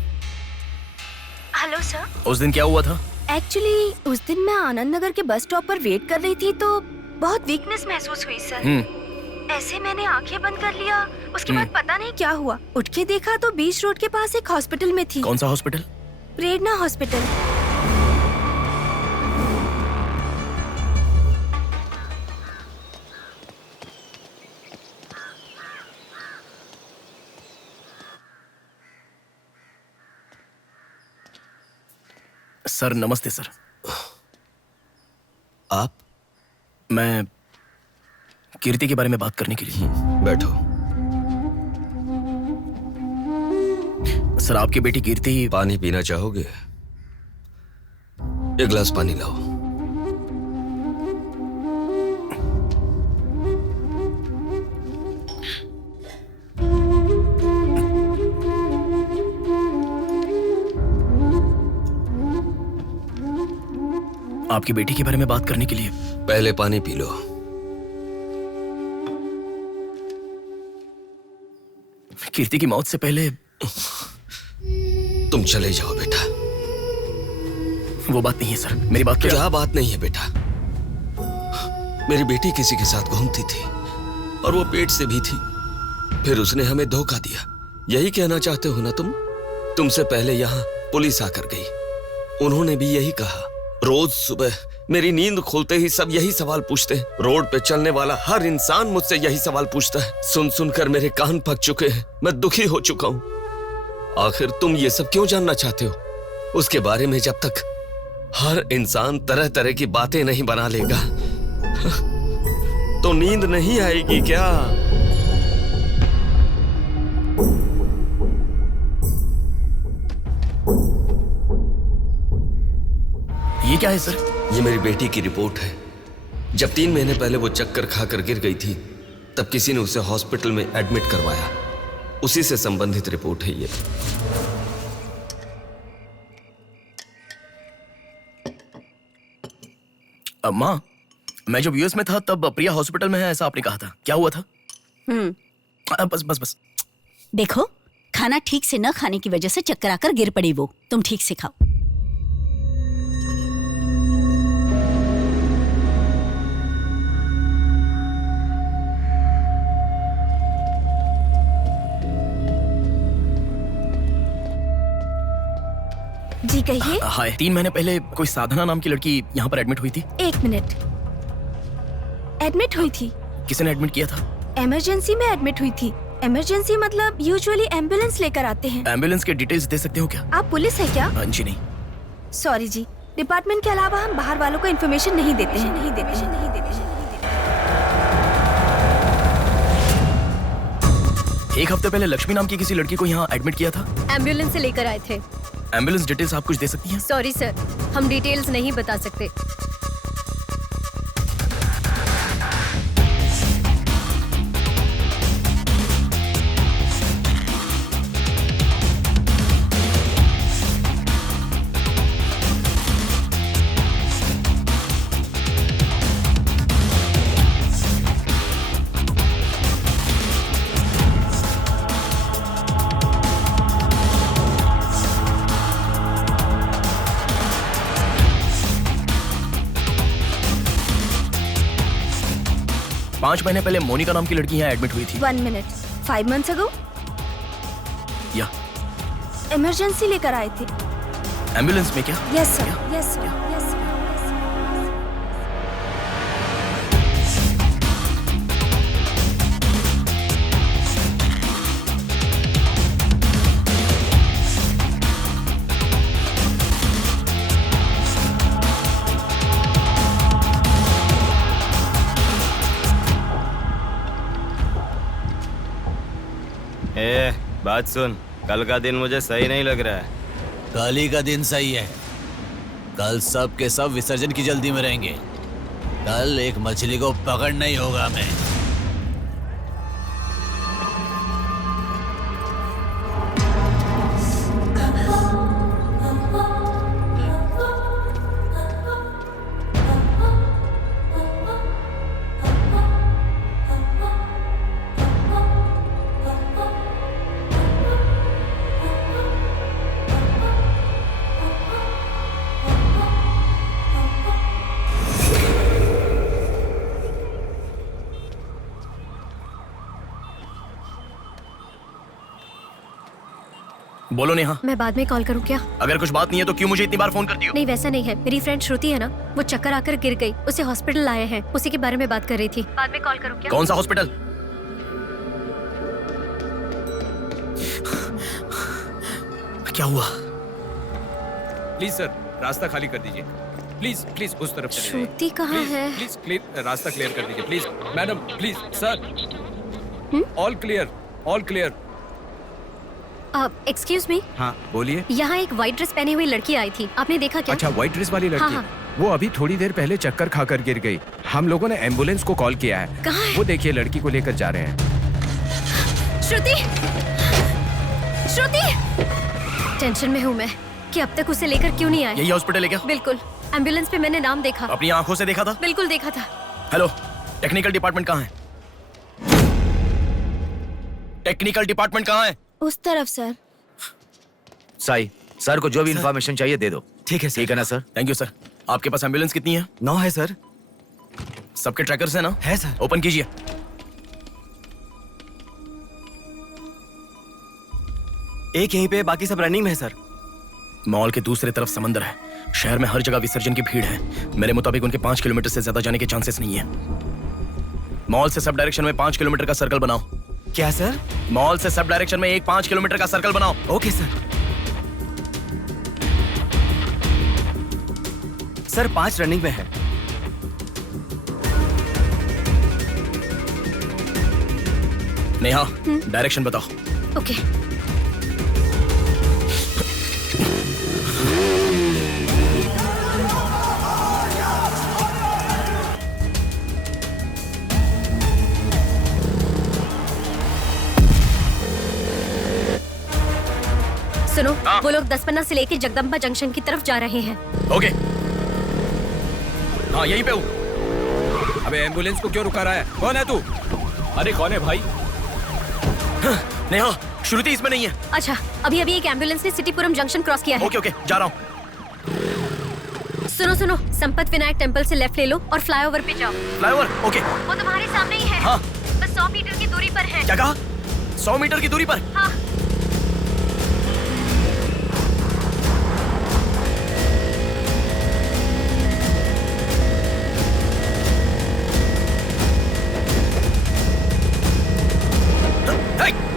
Hello sir. उस दिन क्या हुआ था? एक्चुअली उस दिन मैं आनंद नगर के बस स्टॉप पर वेट कर रही थी तो बहुत वीकनेस महसूस हुई सर। ऐसे मैंने आंखें बंद कर लिया। उसके बाद पता नहीं क्या हुआ, उठ के देखा तो बीच रोड के पास एक हॉस्पिटल में थी। कौन सा हॉस्पिटल? प्रेरणा हॉस्पिटल। सर नमस्ते सर। आप? मैं कीर्ति के बारे में बात करने के लिए। बैठो। सर आपकी बेटी कीर्ति। पानी पीना चाहोगे? एक गिलास पानी लाओ। आपकी बेटी के बारे में बात करने के लिए। पहले पानी पी लो। कीर्ति की मौत से पहले तुम चले जाओ बेटा। वो बात नहीं है सर, मेरी बात क्या बात नहीं है बेटा? मेरी बेटी किसी के साथ घूमती थी और वो पेट से भी थी, फिर उसने हमें धोखा दिया। यही कहना चाहते हो ना तुम? तुमसे पहले यहाँ पुलिस आकर गई, उन्होंने भी यही कहा। रोज सुबह मेरी नींद खुलते ही सब यही सवाल पूछते हैं। रोड पे चलने वाला हर इंसान मुझसे यही सवाल पूछता है। सुन सुनकर मेरे कान पक चुके हैं, मैं दुखी हो चुका हूँ। आखिर तुम ये सब क्यों जानना चाहते हो? उसके बारे में जब तक हर इंसान तरह तरह की बातें नहीं बना लेगा तो नींद नहीं आएगी क्या? ये क्या है सर? ये मेरी बेटी की रिपोर्ट है। जब 3 महीने पहले वो चक्कर खाकर गिर गई थी, तब किसी ने उसे हॉस्पिटल में एडमिट करवाया। उसी से संबंधित रिपोर्ट है ये। माँ, मैं जब यूएस में था तब प्रिया हॉस्पिटल में है ऐसा आपने कहा था, क्या हुआ था? बस बस बस। देखो, खाना ठीक से न खाने की वजह से चक्कर आकर गिर पड़ी वो। तुम ठीक से खाओ। जी कहिए। हाय, 3 महीने पहले कोई साधना नाम की लड़की यहाँ पर एडमिट हुई थी। 1 मिनट। एडमिट हुई थी? किसने एडमिट किया था? इमरजेंसी में एडमिट हुई थी। इमरजेंसी मतलब यूजुअली एम्बुलेंस लेकर आते हैं। एम्बुलेंस के डिटेल्स दे सकते हो क्या? आप पुलिस है क्या? जी नहीं। सॉरी जी, डिपार्टमेंट के अलावा हम बाहर वालों को इन्फॉर्मेशन नहीं देते हैं। एक हफ्ते पहले लक्ष्मी नाम की किसी लड़की को यहाँ एडमिट किया था। एम्बुलेंस से लेकर आए थे। एम्बुलेंस डिटेल्स आप कुछ दे सकती हैं? सॉरी सर, हम डिटेल्स नहीं बता सकते। पांच महीने पहले मोनिका नाम की लड़की यहाँ एडमिट हुई थी। 1 मिनट। 5 months ago? या इमरजेंसी लेकर आए थे। एम्बुलेंस में क्या? Yes sir, yes sir, yes sir. बात सुन, कल का दिन मुझे सही नहीं लग रहा है। कल ही का दिन सही है। कल सब के सब विसर्जन की जल्दी में रहेंगे। कल एक मछली को पकड़ना ही होगा हमें। बोलो नेहा। मैं बाद में कॉल करूँ क्या? अगर कुछ बात नहीं है तो क्यों मुझे इतनी बार फोन करती हो? नहीं वैसा नहीं है, मेरी फ्रेंड श्रुति है ना, वो चक्कर आकर गिर गई, उसे हॉस्पिटल लाए हैं, उसी के बारे में बात कर रही थी। बाद में कॉल करूँ क्या? कौन सा हॉस्पिटल? क्या हुआ? प्लीज सर, रास्ता खाली कर दीजिए। प्लीज प्लीज उस तरफ चले जाइए। श्रुति कहाँ है? प्लीज क्लियर, रास्ता क्लियर कर दीजिए please. Madam please sir, all clear, all clear. Excuse me. हाँ बोलिए। यहाँ एक व्हाइट ड्रेस पहनी हुई लड़की आई थी, आपने देखा क्या? अच्छा, व्हाइट ड्रेस वाली लड़की। हाँ, हाँ। वो अभी थोड़ी देर पहले चक्कर खाकर गिर गई। हम लोगों ने एम्बुलेंस को कॉल किया है। कहाँ है? वो देखिए लड़की को लेकर जा रहे हैं। श्रुति, श्रुति! टेंशन में हूँ मैं कि अब तक उसे लेकर क्यों नहीं आए। यही हॉस्पिटल है क्या? बिल्कुल। एम्बुलेंस पे मैंने नाम देखा। अपनी आंखों से देखा था? बिल्कुल देखा था। हेलो, टेक्निकल डिपार्टमेंट कहाँ है? टेक्निकल डिपार्टमेंट कहाँ है? उस तरफ सर। साई, सर को जो भी इंफॉर्मेशन चाहिए दे दो। ठीक है सर। ठीक है ना सर? Thank you sir. आपके पास एम्बुलेंस कितनी है? 9 है सर। सबके ट्रैकर्स है ना? है सर। ओपन कीजिए। एक यहीं पे, बाकी सब रनिंग में है सर। मॉल के दूसरी तरफ समंदर है। शहर में हर जगह विसर्जन की भीड़ है। मेरे मुताबिक उनके 5 किलोमीटर से ज्यादा जाने के चांसेस नहीं है। मॉल से सब डायरेक्शन में 5 किलोमीटर का सर्कल बनाओ। क्या सर? मॉल से सब डायरेक्शन में एक 5 किलोमीटर का सर्कल बनाओ। Okay sir. सर 5 रनिंग में है। नेहा, डायरेक्शन बताओ। ओके। सुनो, वो लोग 10 से लेके जगदम्बा जंक्शन की तरफ जा रहे हैं। ओके। हाँ, यहीं पे हूँ। अबे एम्बुलेंस को क्यों रुका रहा है? कौन है तू? अरे कौन है भाई? नेहा, श्रुति इसमें नहीं है। अच्छा, अभी एक एम्बुलेंस ने सिटीपुरम जंक्शन क्रॉस किया है। ओके, जा रहा हूँ। सुनो, संपत विनायक टेम्पल से लेफ्ट ले लो और फ्लाईओवर पे जाओ। फ्लाईओवर? ओके। वो तुम्हारे सामने ही है। हाँ। बस 100 मीटर की दूरी पर है। क्या कहा? 100 मीटर की दूरी पर? हाँ।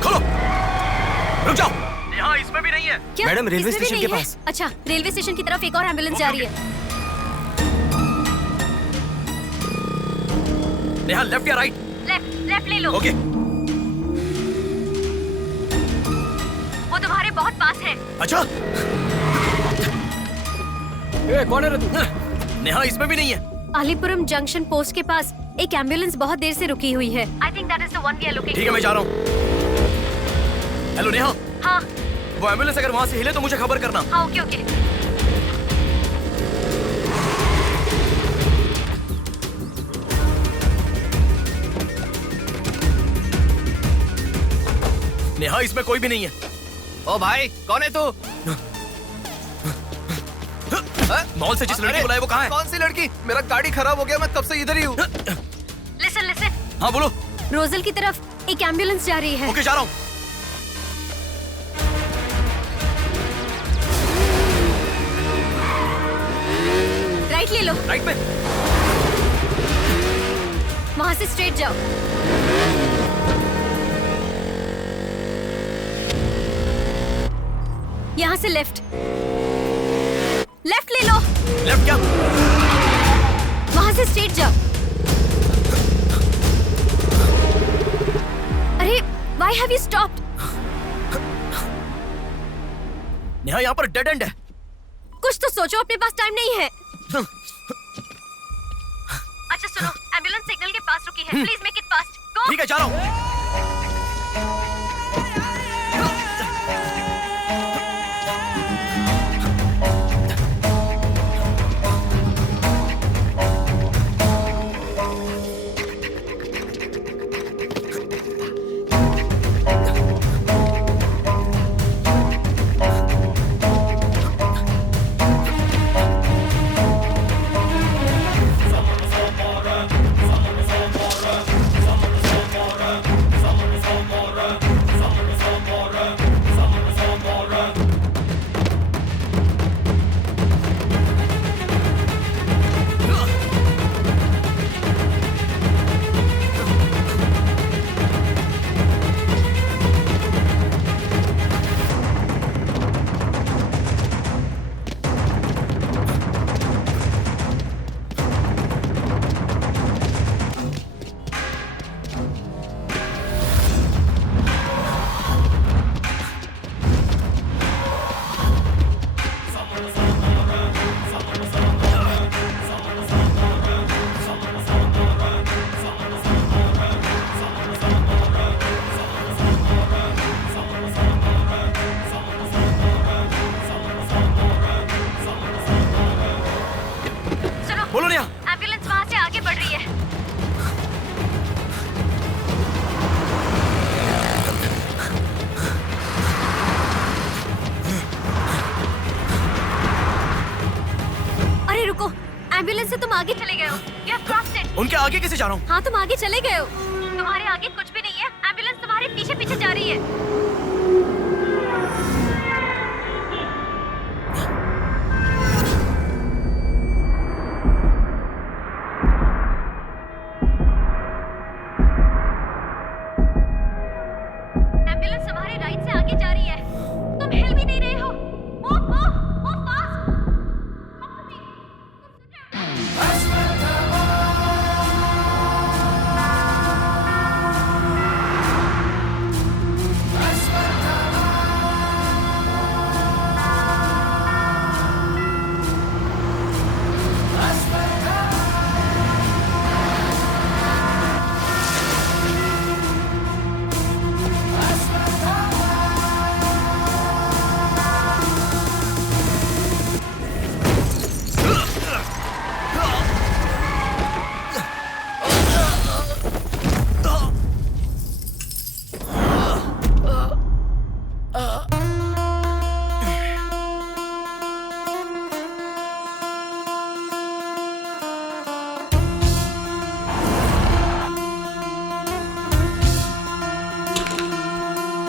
खोलो। रुक जाओ। यहाँ इसमें भी नहीं है। क्या? मैडम, रेलवे इसमें भी स्टेशन नहीं के है? पास। अच्छा, रेलवे स्टेशन की तरफ एक और एम्बुलेंस जा रही है। नेहा, लेफ्ट या राइट? लेफ्ट ले लो। ओके। वो तुम्हारे बहुत पास है। अच्छा। कौन है रे तू? नेहा, इसमें भी नहीं है। अलीपुरम जंक्शन पोस्ट के पास एक एम्बुलेंस बहुत देर से रुकी हुई है। I think that is the one we are looking for. ठीक है, मैं जा रहा हूँ। हेलो नेहा। हाँ। वो एम्बुलेंस अगर वहाँ से हिले तो मुझे खबर करना। हाँ, ओके। नेहा, इसमें कोई भी नहीं है। ओ भाई, कौन है तू? मॉल से जिस लड़की बुलाए वो कहाँ है? कौन सी लड़की? मेरा गाड़ी खराब हो गया, मैं तब से इधर ही हूँ। लिसन। हाँ, बोलो। रोजल की तरफ एक एम्बुलेंस जा रही है। ओके, जा रहा हूँ। राइट ले लो। राइट पे? वहाँ से स्ट्रेट जाओ। यहाँ से लेफ्ट ले लो। लेफ्ट क्या? वहाँ से स्ट्रेट जाओ। अरे, why have you stopped? Neha, यहाँ पर डेड एंड है। कुछ तो सोचो, अपने पास टाइम नहीं है। अच्छा सुनो, एम्बुलेंस सिग्नल के पास रुकी है। Please make it fast. Go. ठीक है, जा रहा हूँ। तुम आगे चले गए हो। You have crossed it. उनके आगे कैसे जा रहा हूँ? हाँ, तुम आगे चले गए हो। तुम्हारे आगे कुछ भी नहीं है। एम्बुलेंस तुम्हारे पीछे पीछे जा रही है। एम्बुलेंस तुम्हारे राइट से आगे जा रही है। तुम हिल भी नहीं रहे हो। Move, move, move fast.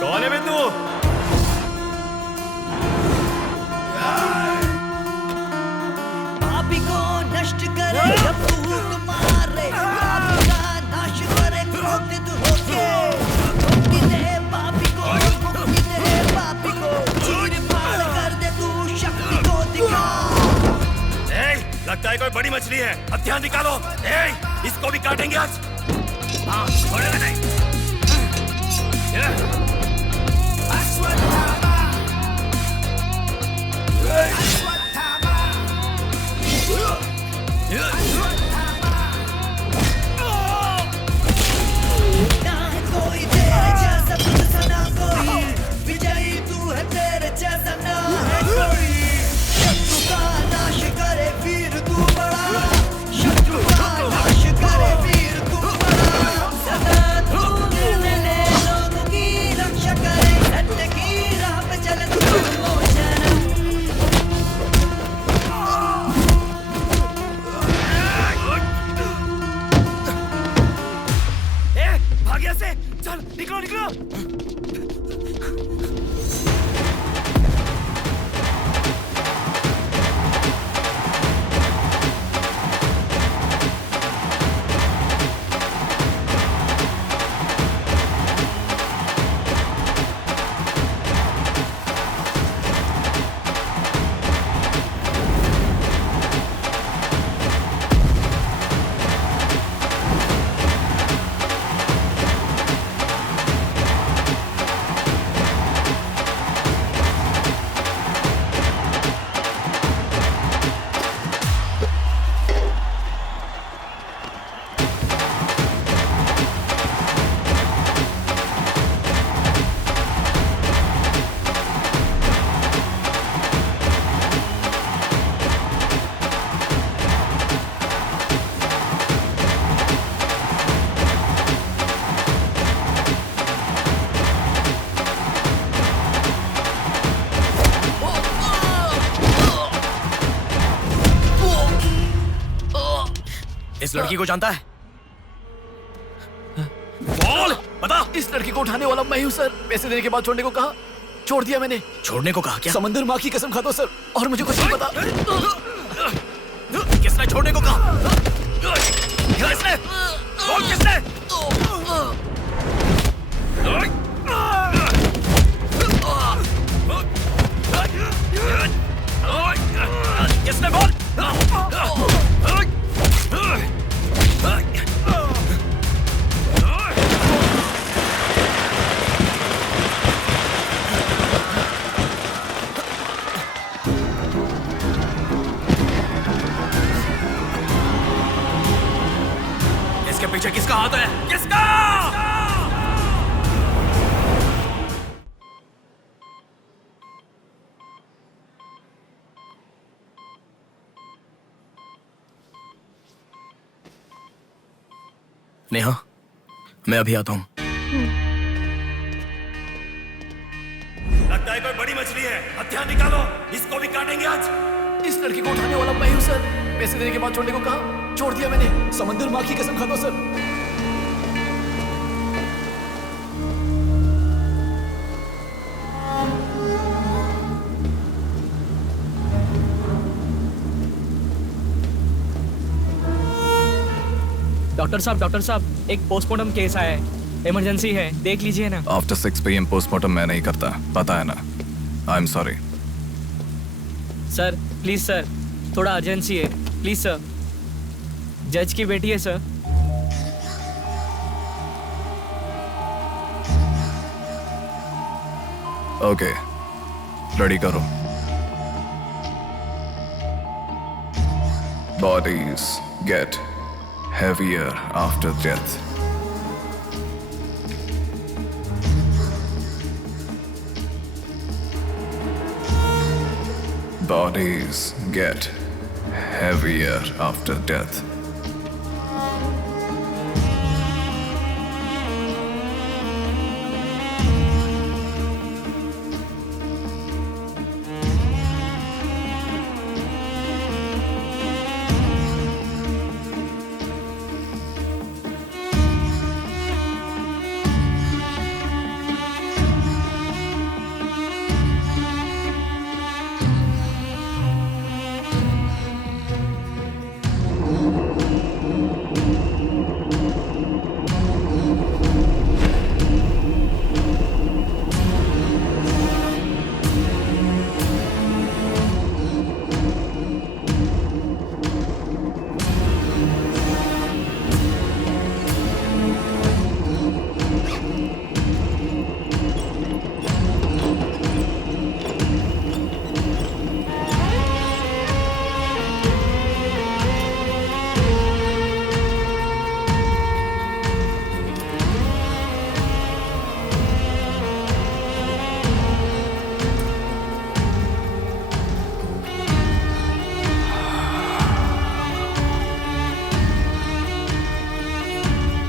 कौन है बे तू? पापी को नष्ट करे भूत मारे, पाप का नाश करे क्रोधित होके। मुक्ति दे पापी को, मुक्ति दे पापी को, चीर फाड़ कर दे तू शक्ति को दिखा। लगता है कोई बड़ी मछली है। हथियार निकालो। इसको भी काटेंगे आज। हाँ, छोड़ेगा नहीं। ना है कोई तेरे जैसा, तुझसा ना कोई। विजयी तू है, तेरे जैसा ना है कोई। शत्रु का नाश करे वीर तू बड़ा, शत्रु का नाश करे वीर तू बड़ा। सदा तू निर्णय लोगों की रक्षा करे, सत्य की राह पे चले तू निर्मोचन। भाग्य से चल, निकलो निकलो। इस लड़की को जानता है? बोल, बता। इस लड़की को उठाने वाला मैं हूँ सर। पैसे देने के बाद छोड़ने को कहा, छोड़ दिया मैंने। छोड़ने को कहा क्या? समंदर माँ की कसम खाता हूँ सर, और मुझे कुछ नहीं पता। किसने छोड़ने को कहा? किसने? बोल किसने? किसने? बोल। इसके पीछे किसका हाथ है? किसका? नेहा, मैं अभी आता हूँ। लगता है कोई बड़ी मछली है। हथियार निकालो, इसको भी काटेंगे आज। इस लड़की को उठाने वाला मैं हूँ सर। पैसे देने के बाद छोड़ने को कहा, छोड़ दिया मैंने। समंदर माँ की कसम खाता हूं सर। डॉक्टर साहब, एक पोस्टमार्टम केस आया है, इमरजेंसी है, देख लीजिए ना। आफ्टर 6 PM पोस्टमार्टम मैं नहीं करता, पता है ना। I am sorry. Sir please sir, थोड़ा अर्जेंसी है, प्लीज सर। जज की बेटी है सर। ओके, रेडी करो। Bodies get heavier after death. Bodies get heavier after death.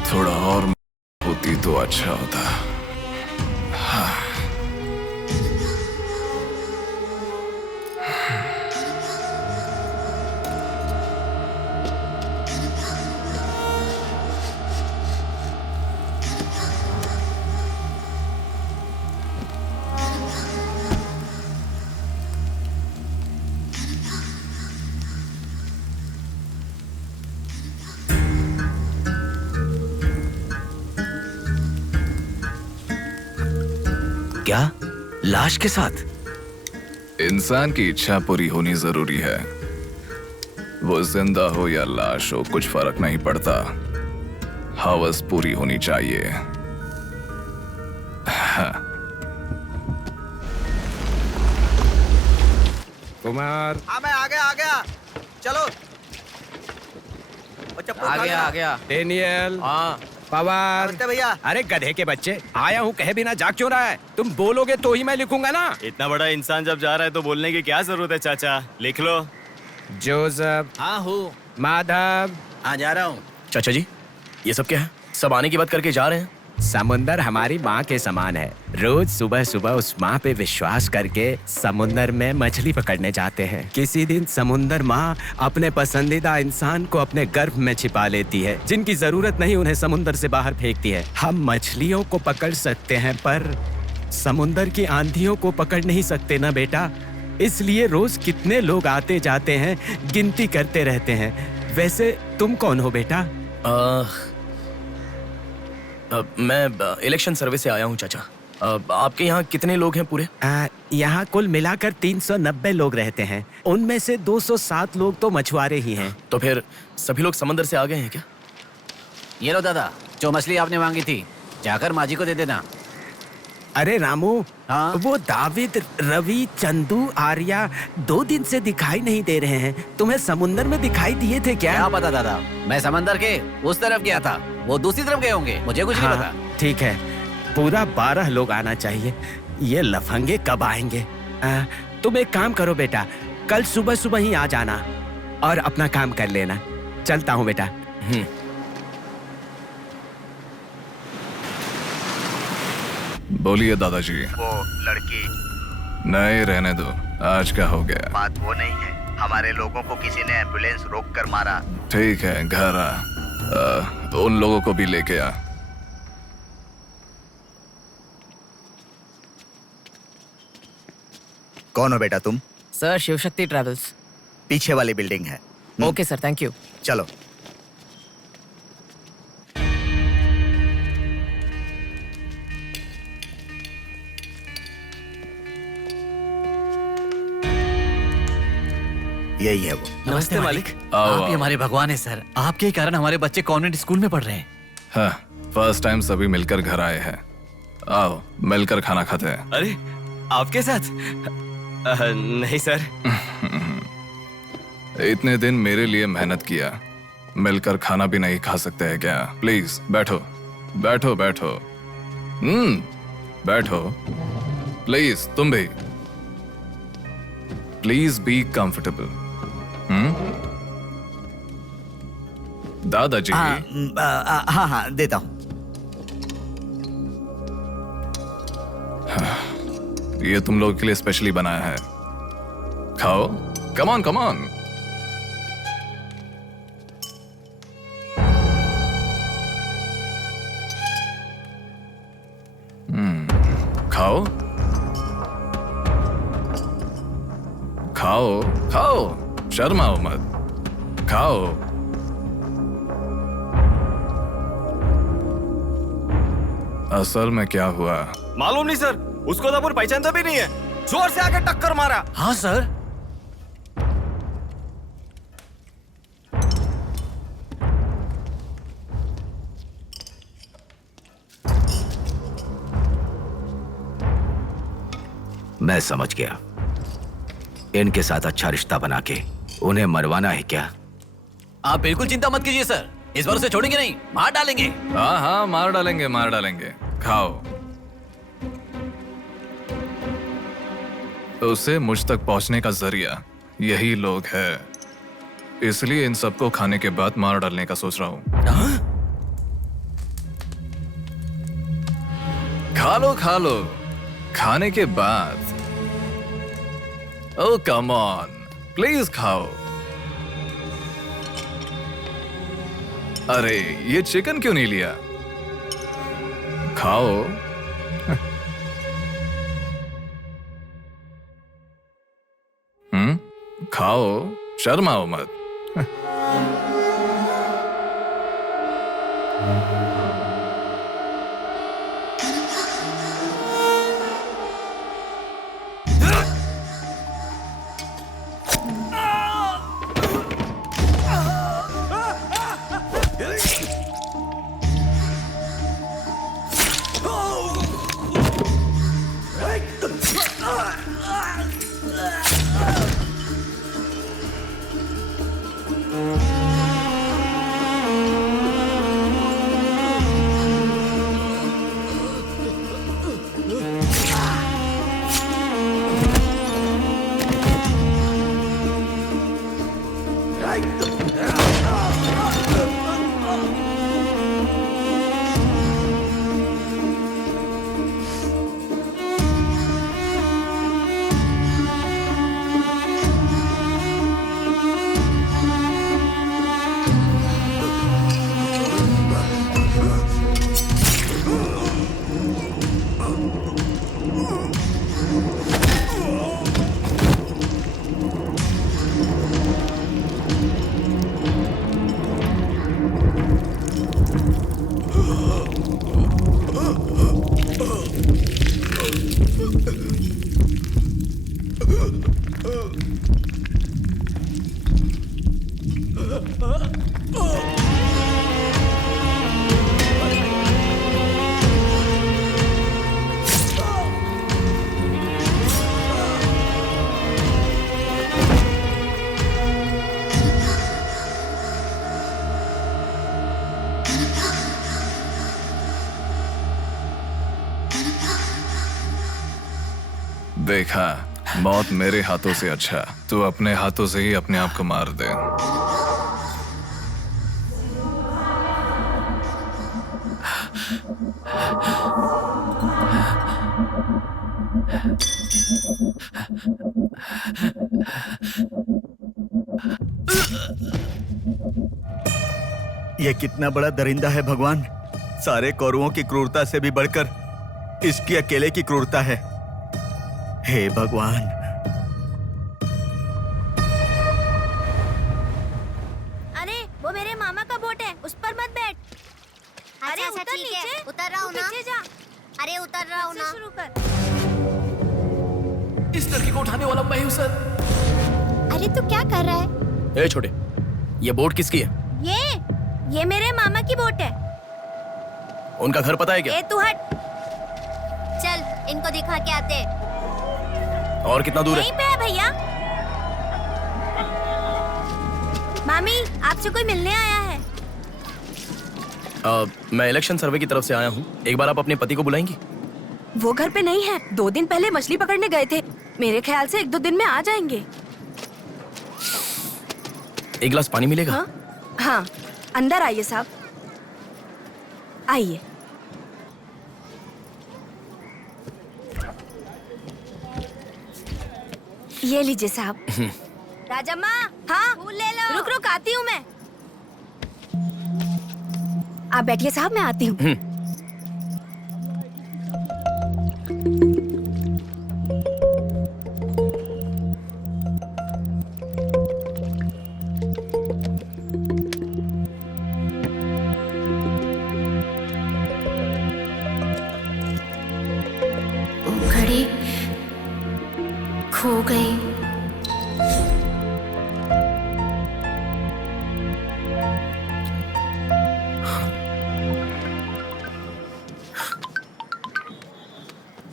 थोड़ा और होती तो अच्छा होता। हाँ। क्या? लाश के साथ? इंसान की इच्छा पूरी होनी जरूरी है। वो जिंदा हो या लाश हो, कुछ फर्क नहीं पड़ता। हवस पूरी होनी चाहिए। हाँ। कुमार। हाँ मैं आ गया। चलो। आ गया। डेनियल। हाँ। पवार। नमस्ते भैया। अरे गधे के बच्चे, आया हूँ कहे बिना जाग क्यों रहा है? तुम बोलोगे तो ही मैं लिखूंगा ना। इतना बड़ा इंसान जब जा रहा है तो बोलने की क्या जरूरत है चाचा, लिख लो। जोसेफ। हाँ हूँ। माधव। हाँ जा रहा हूँ। चाचा जी, ये सब क्या है? सब आने की बात करके जा रहे हैं। समुंदर हमारी माँ के समान है। रोज सुबह सुबह उस माँ पे विश्वास करके समुंदर में मछली पकड़ने जाते हैं। किसी दिन समुंदर माँ अपने पसंदीदा इंसान को अपने गर्भ में छिपा लेती है। जिनकी जरूरत नहीं उन्हें समुंदर से बाहर फेंकती है। हम मछलियों को पकड़ सकते हैं पर समुंदर की आंधियों को पकड़ नहीं सकते ना बेटा। इसलिए रोज कितने लोग आते जाते हैं, गिनती करते रहते हैं। वैसे तुम कौन हो बेटा? मैं इलेक्शन सर्वे से आया हूँ चाचा। आपके यहाँ कितने लोग हैं पूरे? यहाँ कुल मिलाकर 390 लोग रहते हैं। उनमें से 207 लोग तो मछुआरे ही हैं। तो फिर सभी लोग समंदर से आ गए हैं क्या? ये लो दादा, जो मछली आपने मांगी थी, जाकर माँ जी को दे देना। अरे रामू, वो दाविद, रवि, चंदू, आर्या 2 दिन से दिखाई नहीं दे रहे हैं। तुम्हें समुंदर में दिखाई दिए थे क्या पता दादा, मैं समंदर के उस तरफ गया था, वो दूसरी तरफ गए होंगे, मुझे कुछ नहीं पता। ठीक है, पूरा 12 लोग आना चाहिए। ये लफंगे कब आएंगे? तुम एक काम करो बेटा, कल सुबह सुबह ही आ जाना और अपना काम कर लेना। चलता हूँ बेटा। बोलिए दादाजी। वो लड़की। नहीं रहने दो, आज का हो गया। बात वो नहीं है, हमारे लोगों को किसी ने एम्बुलेंस रोक कर मारा। ठीक है, घर आ। उन लोगों को भी लेके आ। कौन हो बेटा तुम? Sir, Shivshakti travels. पीछे वाली बिल्डिंग है। Okay sir, thank you. चलो। यही है वो। नमस्ते मालिक। आओ, आप आओ। ही हमारे भगवान है सर। आपके ही कारण हमारे बच्चे कॉन्वेंट स्कूल में पढ़ रहे हैं। हाँ, फर्स्ट टाइम सभी मिलकर घर आए हैं। आओ, मिलकर खाना खाते हैं। अरे, आपके साथ? नहीं सर। इतने दिन मेरे लिए मेहनत किया, मिलकर खाना भी नहीं खा सकते हैं क्या? प्लीज बैठो, बैठो, बैठो। बैठो। प्लीज तुम भी। Please be comfortable. दादाजी। हाँ हाँ, देता हूँ। ये तुम लोग के लिए स्पेशली बनाया है, खाओ। Come on, come on. खाओ, खाओ, खाओ, शर्माओ मत, खाओ। असल में क्या हुआ मालूम नहीं सर, उसको तो अपन पहचानता भी नहीं है। जोर से आके टक्कर मारा। हाँ सर। मैं समझ गया। इनके साथ अच्छा रिश्ता बना के उन्हें मरवाना है क्या? आप बिल्कुल चिंता मत कीजिए सर, इस बार उसे छोड़ेंगे नहीं, मार डालेंगे। हाँ हाँ, मार डालेंगे, मार डालेंगे। खाओ। उसे मुझ तक पहुंचने का जरिया यही लोग है, इसलिए इन सबको खाने के बाद मार डालने का सोच रहा हूं। खा लो, खा लो। खाने के बाद। ओह कम ऑन, प्लीज खाओ। अरे, ये चिकन क्यों नहीं लिया? खाओ। खाओ, शर्माओ मत। देखा, मौत मेरे हाथों से अच्छा तू अपने हाथों से ही अपने आप को मार दे। ये कितना बड़ा दरिंदा है भगवान। सारे कौरवों की क्रूरता से भी बढ़कर इसकी अकेले की क्रूरता है। हे भगवान। अरे वो मेरे मामा का बोट है, उस पर मत बैठ। अरे उतर नीचे, उतर रहा हूँ ना। जा। अरे उतर रहा हूँ ना। शुरू कर। इस लड़की को उठाने वाला मैं हूँ सर। अरे तू क्या कर रहा है? ए छोटे, ये बोट किसकी है? ये मेरे मामा की बोट है। उनका घर पता है क्या? ए तू हट। चल इनको दिखा के आते। और कितना दूर है? यहीं पे है भैया। मामी आपसे कोई मिलने आया है। मैं इलेक्शन सर्वे की तरफ से आया हूँ। एक बार आप अपने पति को बुलाएंगी? वो घर पे नहीं है, 2 दिन पहले मछली पकड़ने गए थे। मेरे ख्याल से 1-2 दिन में आ जाएंगे। एक गिलास पानी मिलेगा? हाँ, अंदर आइए साहब, आइए। ये लीजिए साहब। राजम्मा, हाँ फूल ले लो। रुक रुक आती हूँ मैं। आप बैठिए साहब, मैं आती हूँ। घड़ी खो गई।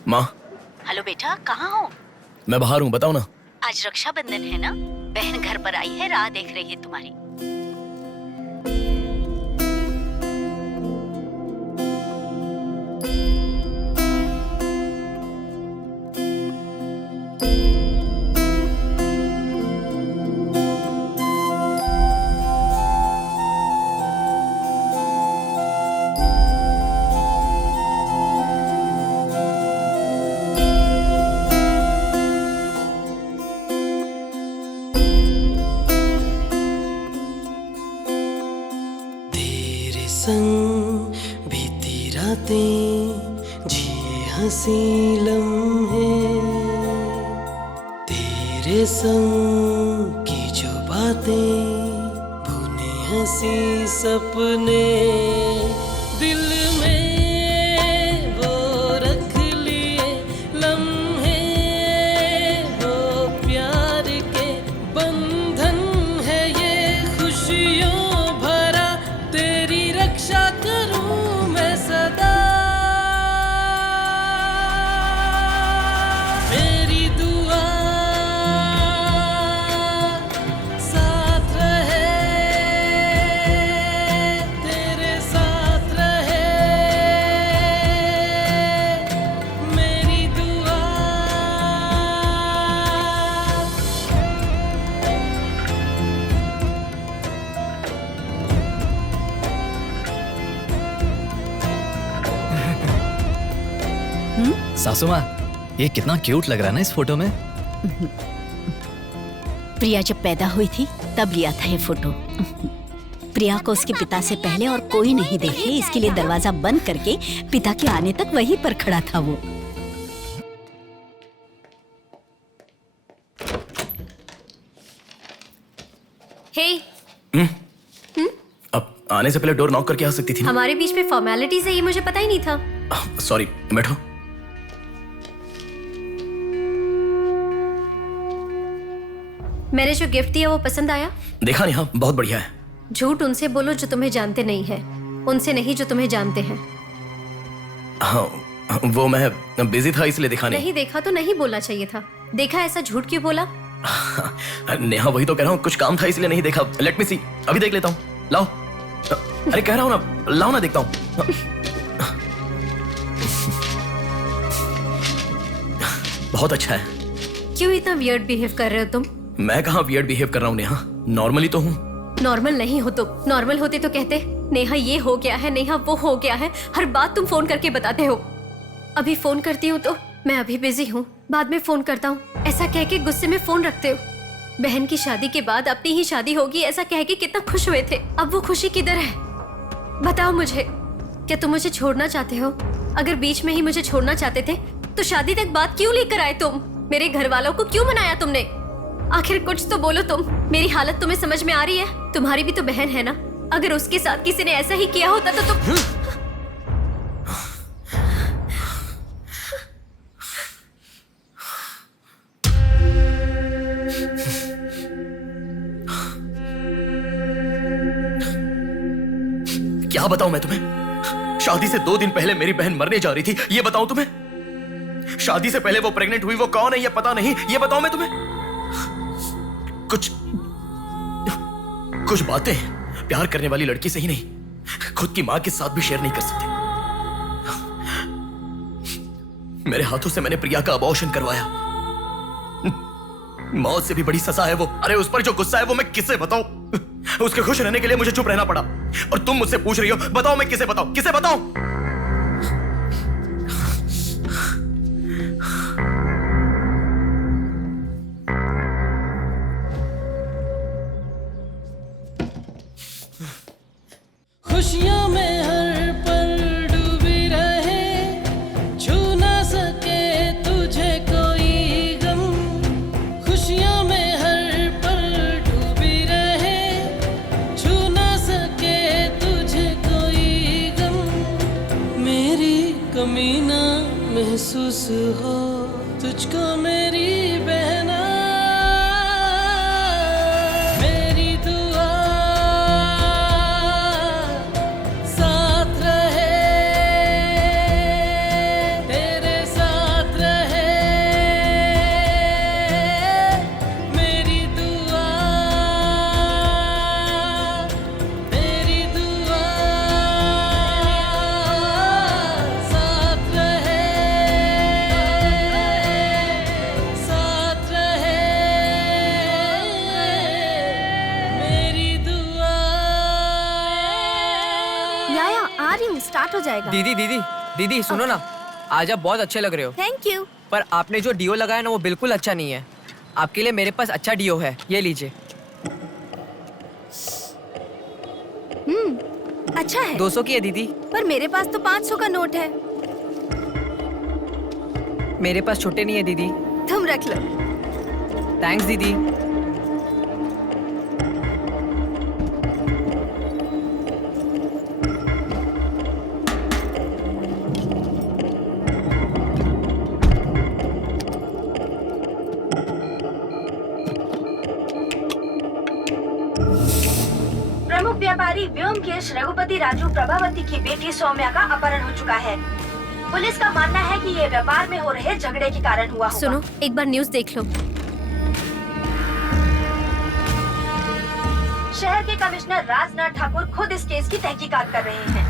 माँ, हेलो बेटा, कहाँ हो? मैं बाहर हूँ, बताओ ना। आज रक्षाबंधन है ना, बहन घर पर आई है, राह देख रही है तुम्हारी। संग बीती रातें, जिए हंसी लम्हे, तेरे संग की जो बातें, बुने हंसी सपने, दिल में वो रख लिए लम्हे, वो प्यार के बंधन है ये खुशियों भरा, तेरी रक्षा करूं मैं सदा, मेरी दुआ साथ रहे, तेरे साथ रहे, मेरी दुआ। सासू माँ, ये कितना क्यूट लग रहा है ना इस फोटो में। प्रिया जब पैदा हुई थी तब लिया था ये फोटो। प्रिया को उसके पिता से पहले और कोई नहीं देखे, इसके लिए दरवाजा बंद करके पिता के आने तक वहीं पर खड़ा था वो। हे, अब आने से पहले डोर नॉक करके आ सकती थी ना? हमारे बीच में फॉर्मेलिटीज है, ये मुझे पता ही नहीं था। सॉरी, बैठो। मैंने जो गिफ्ट दिया वो पसंद आया? देखा नहीं? हाँ, बहुत बढ़िया है। झूठ उनसे बोलो जो तुम्हें जानते नहीं है, उनसे नहीं जो तुम्हें जानते हैं। हाँ, वो मैं बिजी था इसलिए देखा नहीं। नहीं देखा तो नहीं बोलना चाहिए था। देखा, ऐसा झूठ क्यों बोला? नेहा, वही तो कह रहा हूँ, कुछ काम था इसलिए नहीं देखा। लेट मी सी, अभी देख लेता हूँ। लाओ। अरे कह रहा हूँ ना, लाओ ना, देखता हूँ। बहुत अच्छा है। क्यों इतना वियर्ड बिहेव कर रहे हो तुम? मैं कहाँ वियर्ड बिहेव कर रहा हूँ नेहा, नॉर्मली तो हूँ। नॉर्मल नहीं हो तुम। नॉर्मल होते तो कहते नेहा ये हो गया है, नेहा वो हो गया है। हर बात तुम फोन करके बताते हो। अभी फोन करती हूँ तो मैं अभी बिजी हूँ, बाद में फोन करता हूँ, ऐसा कह के गुस्से में फोन रखते हो। बहन की शादी के बाद अपनी ही शादी होगी ऐसा कह के कितना खुश हुए थे, अब वो खुशी किधर है? बताओ मुझे, क्या तुम मुझे छोड़ना चाहते हो? अगर बीच में ही मुझे छोड़ना चाहते थे तो शादी तक बात क्यों लेकर आए तुम? मेरे घर वालों को क्यों मनाया तुमने? आखिर कुछ तो बोलो तुम। मेरी हालत तुम्हें समझ में आ रही है? तुम्हारी भी तो बहन है ना, अगर उसके साथ किसी ने ऐसा ही किया होता तो तुम क्या बताऊं मैं तुम्हें? शादी से 2 दिन पहले मेरी बहन मरने जा रही थी, ये बताऊं तुम्हें? शादी से पहले वो प्रेग्नेंट हुई, वो कौन है ये पता नहीं, ये बताऊं मैं तुम्हें? कुछ बातें प्यार करने वाली लड़की से ही नहीं, खुद की मां के साथ भी शेयर नहीं कर सकते। मेरे हाथों से मैंने प्रिया का अबॉर्शन करवाया। मौत से भी बड़ी सजा है वो। अरे उस पर जो गुस्सा है वो मैं किसे बताऊं? उसके खुश रहने के लिए मुझे चुप रहना पड़ा, और तुम मुझसे पूछ रही हो बताओ मैं किसे बताऊं, किसे बताऊं? खुशियों में हर पल डूबी रहे, छू ना सके तुझे कोई गम। खुशियों में हर पल डूबी रहे, छू ना सके तुझे कोई गम। मेरी कमी ना महसूस हो तुझको मेरी बहना, मेरी दुआ साथ रहे, तेरे साथ रहे। मेरी दुआ, मेरी दुआ साथ रहे, साथ रहे। मेरी दुआ। याया आ रही हूँ, स्टार्ट हो जाएगा। दीदी दीदी दीदी सुनो ना, आज आप बहुत अच्छे लग रहे हो। Thank you. पर आपने जो डियो लगाया ना वो बिल्कुल अच्छा नहीं है। आपके लिए मेरे पास अच्छा डियो है, ये लीजिए। अच्छा है। 200 की है दीदी। पर मेरे पास तो 500 का नोट है। मेरे पास छोटे नहीं है दीदी। तुम रख लो। थैंक्स दीदी। प्रमुख व्यापारी व्योमकेश रघुपति राजू प्रभावती की बेटी सौम्या का अपहरण हो चुका है। पुलिस का मानना है कि ये व्यापार में हो रहे झगड़े के कारण हुआ होगा। सुनो, एक बार न्यूज़ देख लो। शहर के कमिश्नर राजनाथ ठाकुर खुद इस केस की तहकीकात कर रहे हैं।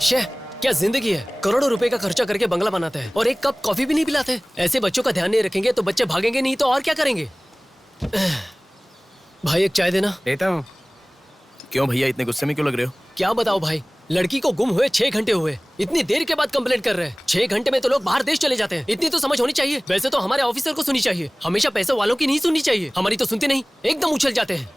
शेह, क्या जिंदगी है? करोड़ों रुपए का खर्चा करके बंगला बनाते हैं और एक कप कॉफी भी नहीं पिलाते। ऐसे बच्चों का ध्यान नहीं रखेंगे तो बच्चे भागेंगे नहीं तो और क्या करेंगे? भाई एक चाय देना। देता हूँ। क्यों भैया इतने गुस्से में क्यों लग रहे हो? क्या बताओ भाई, लड़की को गुम हुए 6 घंटे हुए, इतनी देर के बाद कंप्लेंट कर रहे हैं। 6 घंटे में तो लोग बाहर देश चले जाते हैं। इतनी तो समझ होनी चाहिए। वैसे तो हमारे ऑफिसर को सुनी चाहिए, हमेशा पैसे वालों की नहीं सुननी चाहिए। हमारी तो सुनते नहीं, एकदम उछल जाते हैं।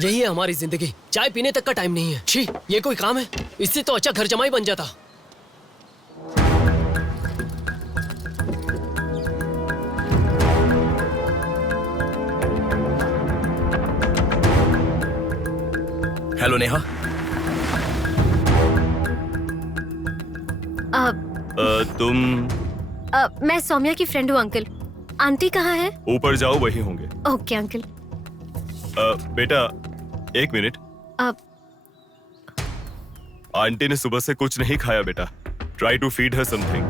यही है हमारी जिंदगी, चाय पीने तक का टाइम नहीं है। छी, ये कोई काम है? इससे तो अच्छा घर जमाई बन जाता। हेलो नेहा। तुम? मैं सौम्या की फ्रेंड हूँ अंकल। आंटी कहाँ है? ऊपर जाओ, वही होंगे। Okay uncle. बेटा 1 मिनट। आंटी ने सुबह से कुछ नहीं खाया बेटा। Try to feed her something.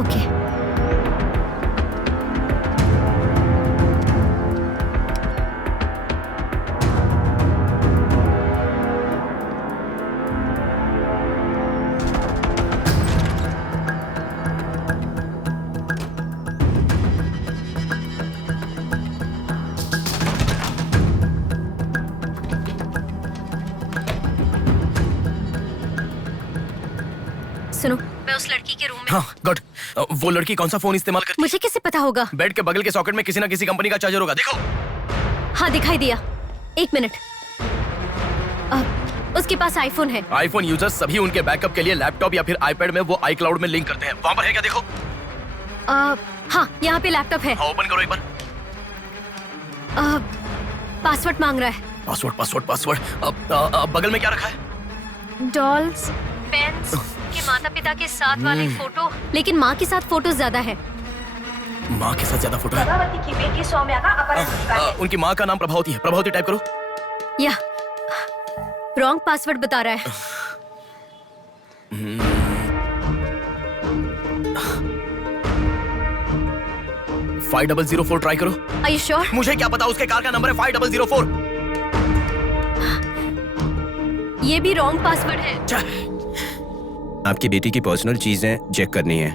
Okay. सुनो, मैं उस लड़की के रूम में। हाँ गुड। वो लड़की कौन सा फोन इस्तेमाल करती? मुझे कैसे पता होगा? बेड के बगल के सॉकेट में किसी ना किसी कंपनी का चार्जर होगा, देखो। हाँ दिखाई दिया। 1 मिनट। उसके पास आईफोन है। आईफोन यूजर्स सभी उनके बैकअप के लिए लैपटॉप या फिर आईपैड में वो iCloud में लिंक करते हैं। वहाँ पर है क्या, देखो। हाँ यहाँ पे लैपटॉप है। हाँ, ओपन करो एक बार। पासवर्ड मांग रहा है। पासवर्ड। बगल में क्या रखा है? डॉल्स, पेन्स के माता पिता के साथ वाले फोटो, लेकिन माँ के साथ फोटो ज्यादा है। माँ के साथ ज्यादा फोटो है? प्रभावती की बेटी सौम्या का अपहरण हो चुका है। उनकी माँ का नाम प्रभावती है। प्रभावती टाइप करो। या रॉन्ग पासवर्ड बता रहा है। 5004 ट्राई करो। Are you sure? मुझे क्या पता, उसके कार का नंबर है 5004। ये भी रॉन्ग पासवर्ड है। आपकी बेटी की पर्सनल चीजें चेक करनी है।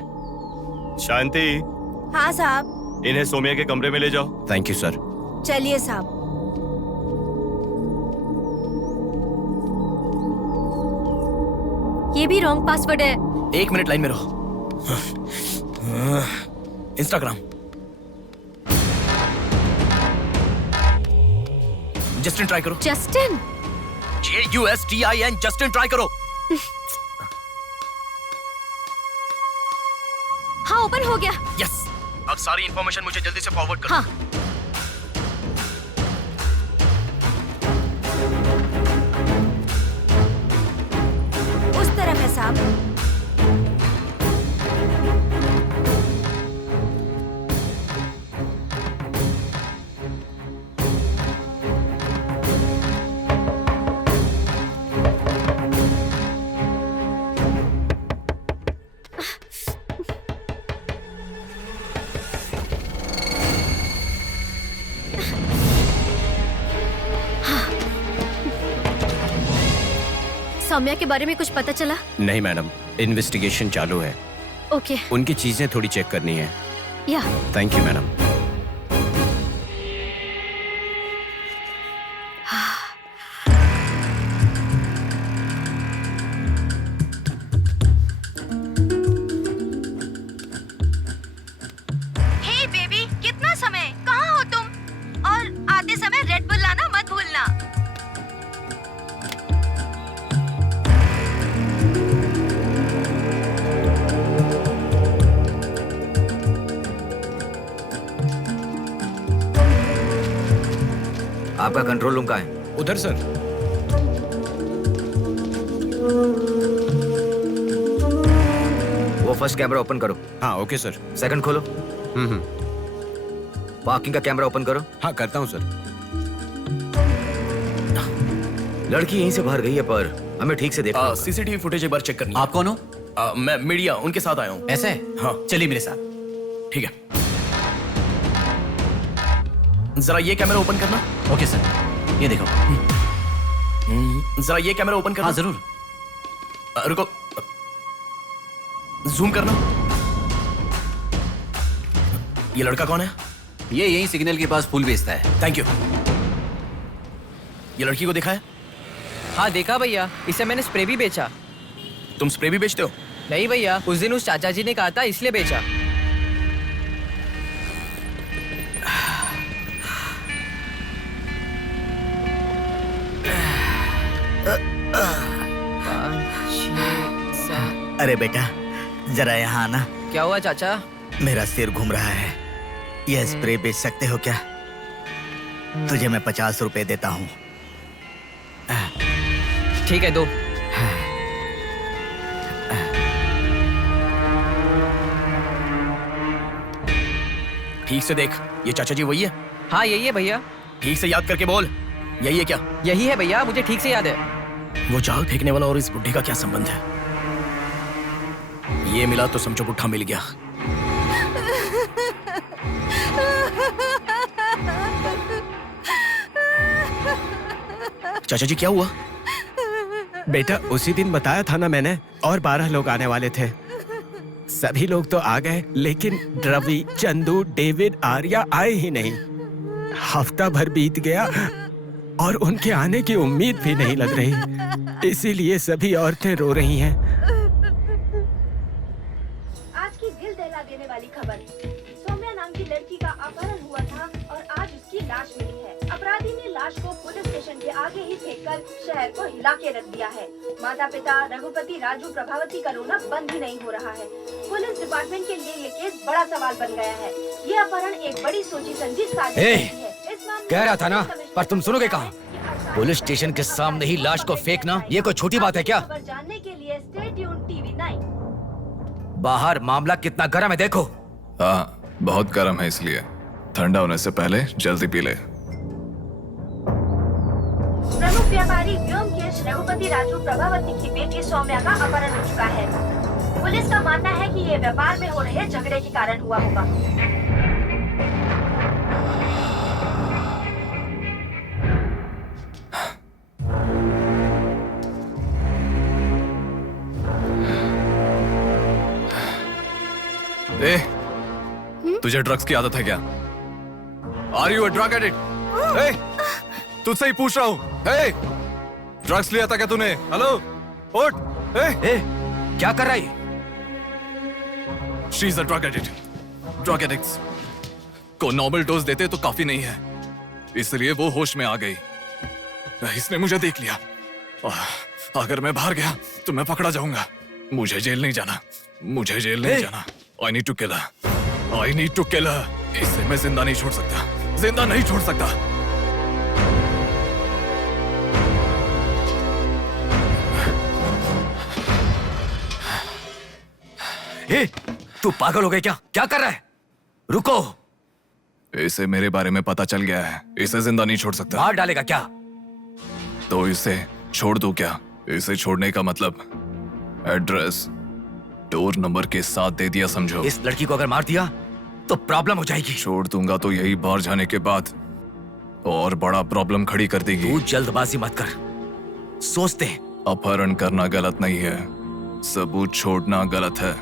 शांति, हाँ साहब। इन्हें सोमिया के कमरे में ले जाओ। Thank you sir. चलिए साहब। ये भी रॉन्ग पासवर्ड है। 1 मिनट लाइन में रहो। इंस्टाग्राम। जस्टिन ट्राई करो। जस्टिन? JUSTIN, जस्टिन ट्राई करो। हाँ ओपन हो गया। यस। अब सारी इंफॉर्मेशन मुझे जल्दी से फॉरवर्ड करो। हाँ। उस तरफ है साहब। सौम्या के बारे में कुछ पता चला? नहीं मैडम, इन्वेस्टिगेशन चालू है। ओके। उनकी चीजें थोड़ी चेक करनी है। या thank you madam. Hey baby, कितना समय? कहाँ हो तुम? और आते समय रेड बुल लाना मत भूलना। आपका कंट्रोल रूम कहाँ है? उधर सर। वो फर्स्ट कैमरा ओपन करो। हाँ ओके सर। सेकंड खोलो। पार्किंग का कैमरा ओपन करो। हाँ करता हूँ सर। लड़की यहीं से बाहर गई है, पर हमें ठीक से देखना। सीसीटीवी फुटेज एक बार चेक करनी है। आप कौन हो? मैं मीडिया, उनके साथ आया हूँ। ऐसे? हाँ चलिए मेरे साथ। ठीक है। जरा ये कैमरा ओपन करना। ओके सर, ये देखो। जरा ये कैमरा ओपन करना। हाँ जरूर। रुको, जूम करना। ये लड़का कौन है? ये यही सिग्नल के पास फूल बेचता है। Thank you. ये लड़की को देखा है? हाँ देखा भैया, इसे मैंने स्प्रे भी बेचा। तुम स्प्रे भी बेचते हो? नहीं भैया, उस दिन उस चाचा जी ने कहा था इसलिए बेचा। अरे बेटा, जरा यहाँ आना। क्या हुआ चाचा? मेरा सिर घूम रहा है। यह स्प्रे बेच सकते हो क्या? तुझे मैं 50 रुपए देता हूँ। ठीक है, दो। ठीक से देख, ये चाचा जी वही है? हाँ यही है भैया। ठीक से याद करके बोल, यही है क्या? यही है भैया, मुझे ठीक से याद है। वो जाल फेंकने वाला और इस बुढ़े का क्या संबंध है? ये मिला तो समझो पुट्ठा मिल गया। चाचा जी क्या हुआ? बेटा उसी दिन बताया था ना मैंने, और 12 लोग आने वाले थे। सभी लोग तो आ गए, लेकिन रवि, चंदू, डेविड, आर्या आए ही नहीं। हफ्ता भर बीत गया और उनके आने की उम्मीद भी नहीं लग रही। इसीलिए सभी औरतें रो रही हैं। फेंककर शहर को हिला के रख दिया है। माता पिता रघुपति, राजू, प्रभावती का रोना बंद ही नहीं हो रहा है। पुलिस डिपार्टमेंट के लिए ये केस बड़ा सवाल बन गया है। ये अपहरण एक बड़ी सोची समझी साजिश है। इस मामले कह रहा था ना, पर तुम सुनोगे कहाँ? पुलिस स्टेशन के सामने ही लाश को फेंकना ये कोई छोटी बात है क्या? खबर जानने के लिए स्टे ट्यून्ड टीवी 9। बाहर मामला कितना गर्म है देखो। हाँ, बहुत गर्म है, इसलिए ठंडा होने से पहले जल्दी पी ले। प्रमुख व्यापारी व्योमकेश रघुपति राजू प्रभावती की बेटी सौम्या का अपहरण हो चुका है। पुलिस का मानना है कि ये व्यापार में हो रहे झगड़े के कारण हुआ होगा। ए, तुझे ड्रग्स की आदत है क्या? Are you a drug addict? ए, तुझसे ही पूछ रहा हूँ। ए, ड्रग्स लिया था क्या तूने? हेलो, उठ। ए, क्या कर रहा है? She is a drug addict. Drug addicts को नॉर्मल डोज देते तो काफी नहीं है, इसलिए वो होश में आ गई। इसने मुझे देख लिया। अगर मैं बाहर गया तो मैं पकड़ा जाऊंगा। मुझे जेल नहीं जाना, मुझे जेल नहीं जाना। I need to kill her. I need to kill her. इसे मैं जिंदा नहीं छोड़ सकता, जिंदा नहीं छोड़ सकता। ए, तू पागल हो गई क्या? क्या कर रहा है? रुको। इसे मेरे बारे में पता चल गया है, इसे जिंदा नहीं छोड़ सकता। मार डालेगा क्या? तो इसे छोड़ दूं क्या? इसे छोड़ने का मतलब एड्रेस डोर नंबर के साथ दे दिया, समझो। इस लड़की को अगर मार दिया तो प्रॉब्लम हो जाएगी। छोड़ दूंगा तो यही बाहर जाने के बाद और बड़ा प्रॉब्लम खड़ी कर देगी। तू जल्दबाजी मत कर, सोचते हैं। अपहरण करना गलत नहीं है, सबूत छोड़ना गलत है,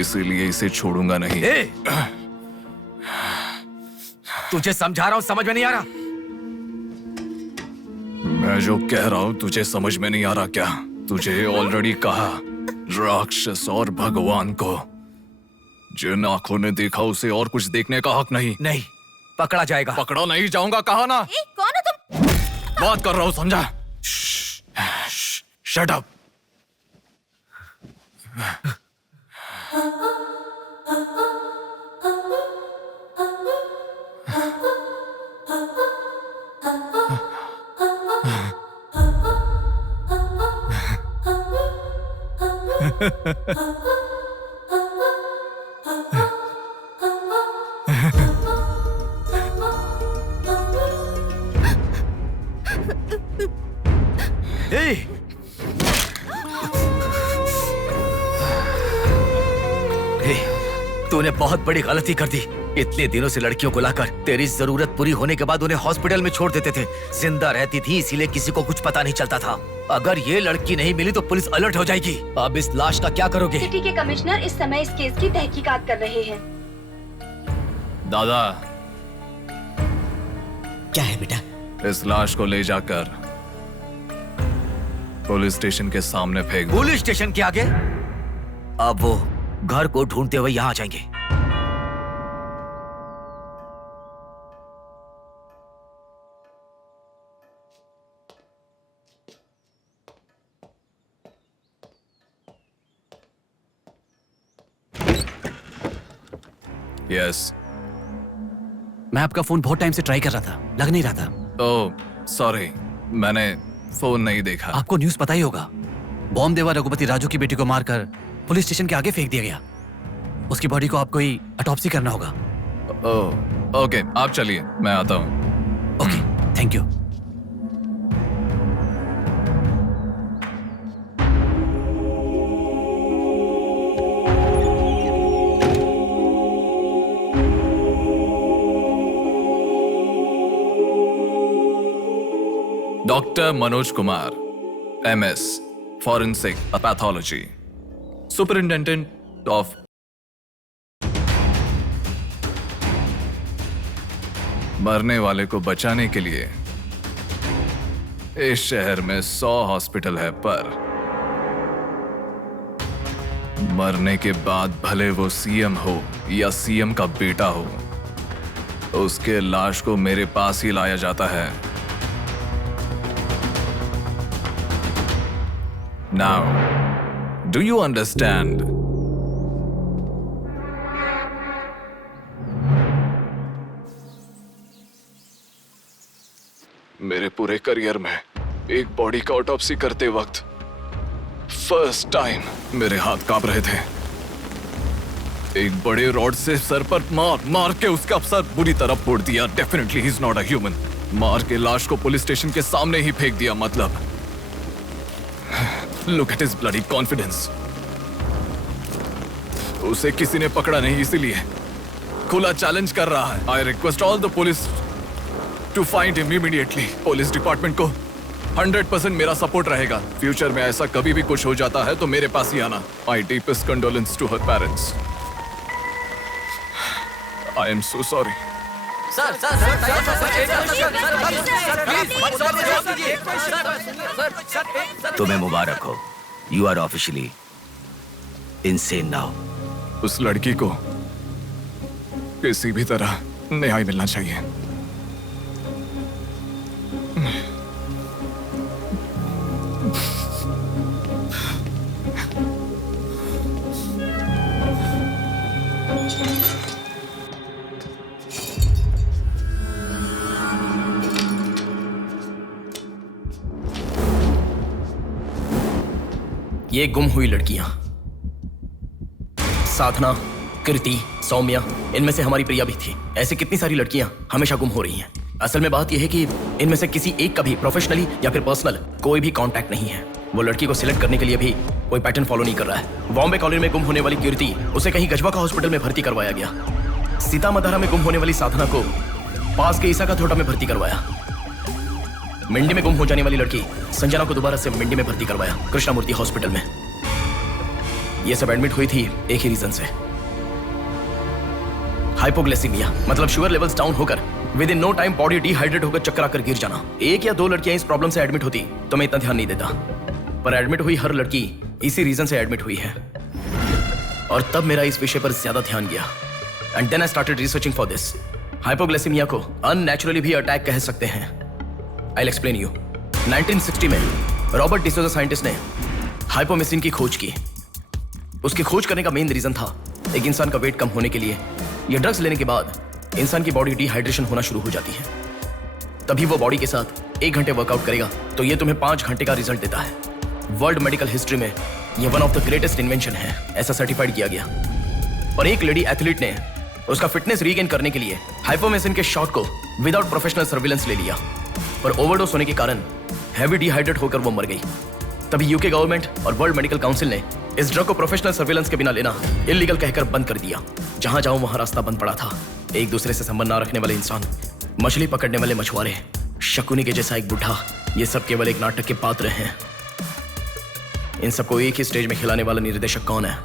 इसीलिए इसे छोड़ूंगा नहीं। तुझे समझा रहा हूं, समझ में नहीं आ रहा? मैं जो कह रहा हूं तुझे समझ में नहीं आ रहा क्या? तुझे ऑलरेडी कहा, राक्षस और भगवान को जिन आंखों ने देखा उसे और कुछ देखने का हक नहीं। नहीं, पकड़ा जाएगा। पकड़ा नहीं जाऊंगा, कहा ना। कौन हो तुम? बात कर रहा हूं, समझा? Shut up. तूने बहुत बड़ी गलती कर दी। इतने दिनों से लड़कियों को लाकर तेरी जरूरत पूरी होने के बाद उन्हें हॉस्पिटल में छोड़ देते थे। जिंदा रहती थी इसीलिए किसी को कुछ पता नहीं चलता था। अगर ये लड़की नहीं मिली तो पुलिस अलर्ट हो जाएगी। अब इस लाश का क्या करोगे? सिटी के कमिश्नर इस समय इस केस की तहकीकात कर रहे हैं। दादा, क्या है बेटा? इस लाश को ले जाकर पुलिस स्टेशन के सामने फेंक दो। पुलिस स्टेशन के आगे? अब वो घर को ढूंढते हुए यहाँ आ जाएंगे। यस। मैं आपका फोन बहुत टाइम से ट्राई कर रहा था, लग नहीं रहा था। ओह, सॉरी, मैंने फोन नहीं देखा। आपको न्यूज़ पता ही होगा, बॉम्ब देवा रघुपति राजू की बेटी को मारकर पुलिस स्टेशन के आगे फेंक दिया गया। उसकी बॉडी को आपको ही ऑटोप्सी करना होगा। ओह, ओके, आप चलिए, मैं आता हूँ। Okay, thank you. Doctor Manoj Kumar, MS, Forensic Pathology, Superintendent of मरने वाले को बचाने के लिए इस शहर में 100 हॉस्पिटल है, पर मरने के बाद भले वो CM हो या CM का बेटा हो, उसके लाश को मेरे पास ही लाया जाता है। Now, do you understand? मेरे पूरे करियर में एक बॉडी का ऑटोप्सी करते वक्त फर्स्ट टाइम मेरे हाथ कांप रहे थे। एक बड़े रॉड से सर पर मार के उसका सर बुरी तरह फोड़ दिया। Definitely he is not a human. मार के लाश को पुलिस स्टेशन के सामने ही फेंक दिया। मतलब look at his bloody confidence. उसे किसी ने पकड़ा नहीं, इसीलिए खुला चैलेंज कर रहा है। I request all the police to find him immediately. Police department को 100% मेरा सपोर्ट रहेगा। फ्यूचर में ऐसा कभी भी कुछ हो जाता है तो मेरे पास ही आना। My deepest condolence to her parents. I am so sorry. तुम्हें मुबारक हो। You are officially insane now. उस लड़की को किसी भी तरह न्याय मिलना चाहिए। ये गुम हुई लड़कियां साधना, कृति, सौम्या, इनमें से हमारी प्रिया भी थी। ऐसे कितनी सारी लड़कियां हमेशा गुम हो रही हैं। असल में बात यह है कि इनमें से किसी एक का भी प्रोफेशनली या फिर पर्सनल कोई भी कांटेक्ट नहीं है। वो लड़की को सिलेक्ट करने के लिए भी कोई पैटर्न फॉलो नहीं कर रहा है। बॉम्बे कॉलोनी में गुम होने वाली कीर्ति, उसे कहीं गजवा का हॉस्पिटल में भर्ती करवाया गया। सीतामढ़ी में गुम होने वाली साधना को पास के ईसा का थोड़ा में भर्ती करवाया। मिंडी में गुम हो जाने वाली लड़की संजना को दोबारा से मिंडी में भर्ती करवाया कृष्णामूर्ति हॉस्पिटल में। ये सब एडमिट हुई थी एक ही रीजन से, हाइपोग्लाइसीमिया, मतलब शुगर लेवल्स डाउन होकर within no time body dehydrate होकर चक्कर आकर गिर जाना। एक या दो लड़कियां इस प्रॉब्लम से एडमिट होती तो मैं इतना ध्यान नहीं देता, पर एडमिट हुई हर लड़की इसी रीजन से एडमिट हुई है। और तब मेरा इस विषय पर ज्यादा ध्यान गया and then I started researching for this. Hypoglycemia को अननेचुरली भी अटैक कह सकते हैं। I will explain you. 1960 में रॉबर्ट डिसोजा साइंटिस्ट ने हाइपोमेसिन की खोज की। उसकी खोज करने का मेन रीजन था एक इंसान का वेट कम होने के लिए ये ड्रग्स लेने के बाद इंसान की बॉडी डिहाइड्रेशन होना शुरू हो जाती है। तभी वो बॉडी के साथ 1 घंटे वर्कआउट करेगा तो ये तुम्हें 5 घंटे का रिजल्ट देता है। वर्ल्ड मेडिकल हिस्ट्री में ये one of the greatest invention है, ऐसा सर्टिफाइड किया गया। और एक लेडी एथलीट ने उसका फिटनेस रीगेन करने के लिए हाइपोमेसिन के शॉट को विदाउट प्रोफेशनल सर्विलेंस ले लिया, पर ओवरडोज होने के कारण हैवी डिहाइड्रेट होकर वो मर गई। तभी यूके गवर्नमेंट और वर्ल्ड मेडिकल काउंसिल ने इस ड्रग को प्रोफेशनल सर्विलेंस के बिना लेना इलीगल कहकर बंद कर दिया। जहां जाऊं वहां रास्ता बंद पड़ा था। एक दूसरे से संबंध ना रखने वाले इंसान, मछली पकड़ने वाले मछुआरे, शकुनी के जैसा एक बुढ़ा, ये सब केवल एक नाटक के पात्र हैं। इन सबको एक ही स्टेज में खिलाने वाला निर्देशक कौन है?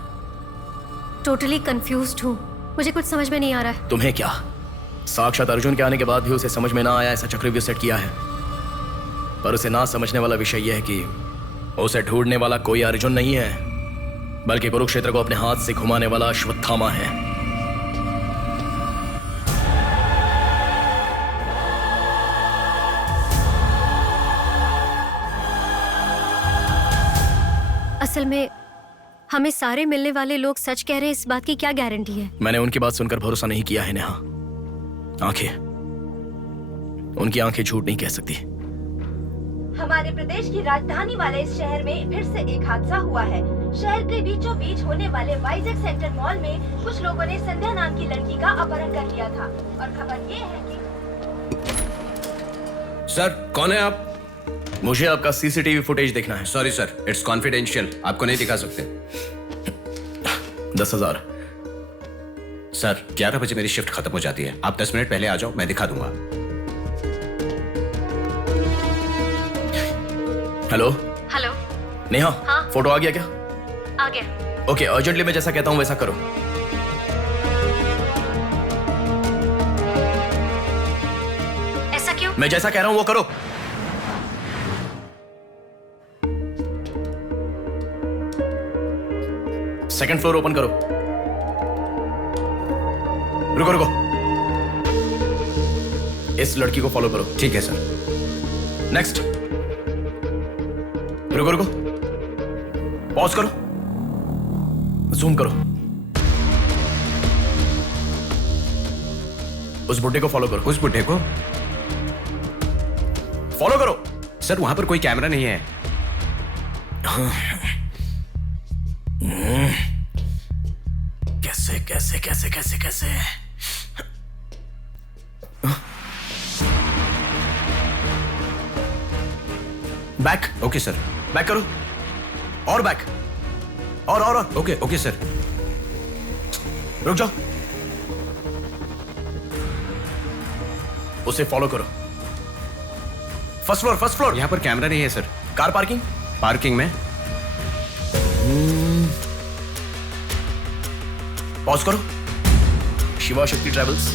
टोटली कंफ्यूज्ड हूँ, मुझे कुछ समझ में नहीं आ रहा है। तुम्हें क्या? साक्षात अर्जुन के आने के बाद भी उसे समझ में ना आया ऐसा चक्रव्यूह सेट किया है। पर उसे ना समझने वाला विषय यह है कि उसे ढूंढने वाला कोई अर्जुन नहीं है, बल्कि कुरुक्षेत्र को अपने हाथ से घुमाने वाला अश्वत्थामा है। असल में हमें सारे मिलने वाले लोग सच कह रहे हैं, इस बात की क्या गारंटी है? मैंने उनकी बात सुनकर भरोसा नहीं किया है नेहा। आंखें, उनकी आंखें झूठ नहीं कह सकती। हमारे प्रदेश की राजधानी वाले इस शहर में फिर से एक हादसा हुआ है। शहर के बीचों बीच होने वाले वाइजैक सेंटर मॉल में कुछ लोगों ने संध्या नाम की लड़की का अपहरण कर लिया था और खबर ये है कि सर, कौन है आप? मुझे आपका सीसीटीवी फुटेज देखना है। सॉरी सर, इट्स कॉन्फिडेंशियल, आपको नहीं दिखा सकते। 10,000। सर, 11 बजे मेरी शिफ्ट खत्म हो जाती है, आप 10 मिनट पहले आ जाओ, मैं दिखा दूंगा। हेलो हेलो नेहा, हाँ? फोटो आ गया क्या? आ गया। ओके, अर्जेंटली मैं जैसा कहता हूं वैसा करो। ऐसा क्यों? मैं जैसा कह रहा हूं वो करो। सेकंड फ्लोर ओपन करो। रुको रुको, इस लड़की को फॉलो करो। ठीक है सर। नेक्स्ट। रुको रुको, पॉज करो, जूम करो, उस बुड्ढे को फॉलो करो। उस बुड्ढे को फॉलो करो। सर वहां पर कोई कैमरा नहीं है। कैसे कैसे कैसे कैसे कैसे बैक। Okay sir. बैक करो, और बैक, और ओके ओके सर। रुक जाओ, उसे फॉलो करो। First floor, first floor. यहाँ पर कैमरा नहीं है सर। कार पार्किंग, पार्किंग में। पॉज करो। शिवा शक्ति ट्रैवल्स।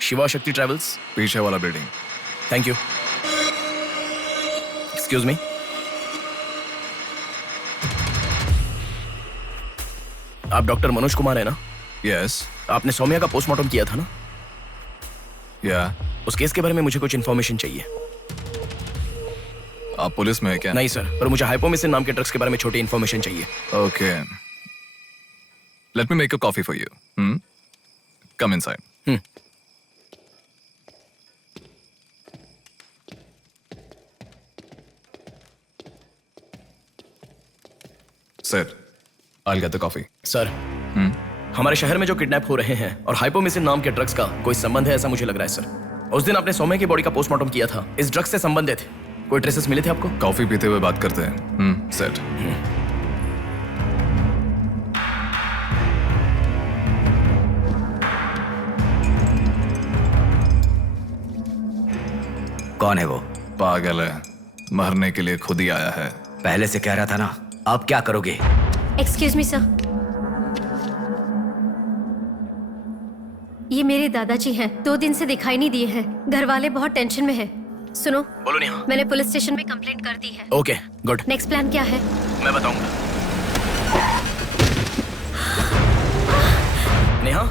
शिवा शक्ति ट्रैवल्स, पीछे वाला building. Thank you. Excuse me, आप डॉक्टर मनोज कुमार है ना? यस। आपने सौम्या का पोस्टमार्टम किया था ना? या। उस केस के बारे में मुझे कुछ इन्फॉर्मेशन चाहिए। आप पुलिस में है क्या? नहीं सर, पर मुझे हाइपोमिसिन नाम के ड्रग्स के बारे में छोटी इन्फॉर्मेशन चाहिए। Okay, let me make a coffee for you. Come inside. Sir, I'll get the coffee. Sir, हमारे शहर में जो किडनैप हो रहे हैं और हाइपोमिसिन नाम के ड्रग्स का कोई संबंध है ऐसा मुझे लग रहा है सर। उस दिन आपने सौम्या की बॉडी का पोस्टमार्टम किया था, इस ड्रग्स से संबंधित कोई ट्रेसेस मिले थे आपको? कॉफी पीते हुए बात करते हैं। सेट। कौन है वो? पागल है, मरने के लिए खुद ही आया है। पहले से कह रहा था ना। अब क्या करोगे? एक्सक्यूज मी सर, ये मेरे दादाजी हैं। 2 दिन से दिखाई नहीं दिए हैं। घर वाले बहुत टेंशन में हैं। सुनो। बोलो नेहा। मैंने पुलिस स्टेशन में कंप्लेंट कर दी है। Okay, good. नेक्स्ट प्लान क्या है? मैं बताऊंगा। नेहा,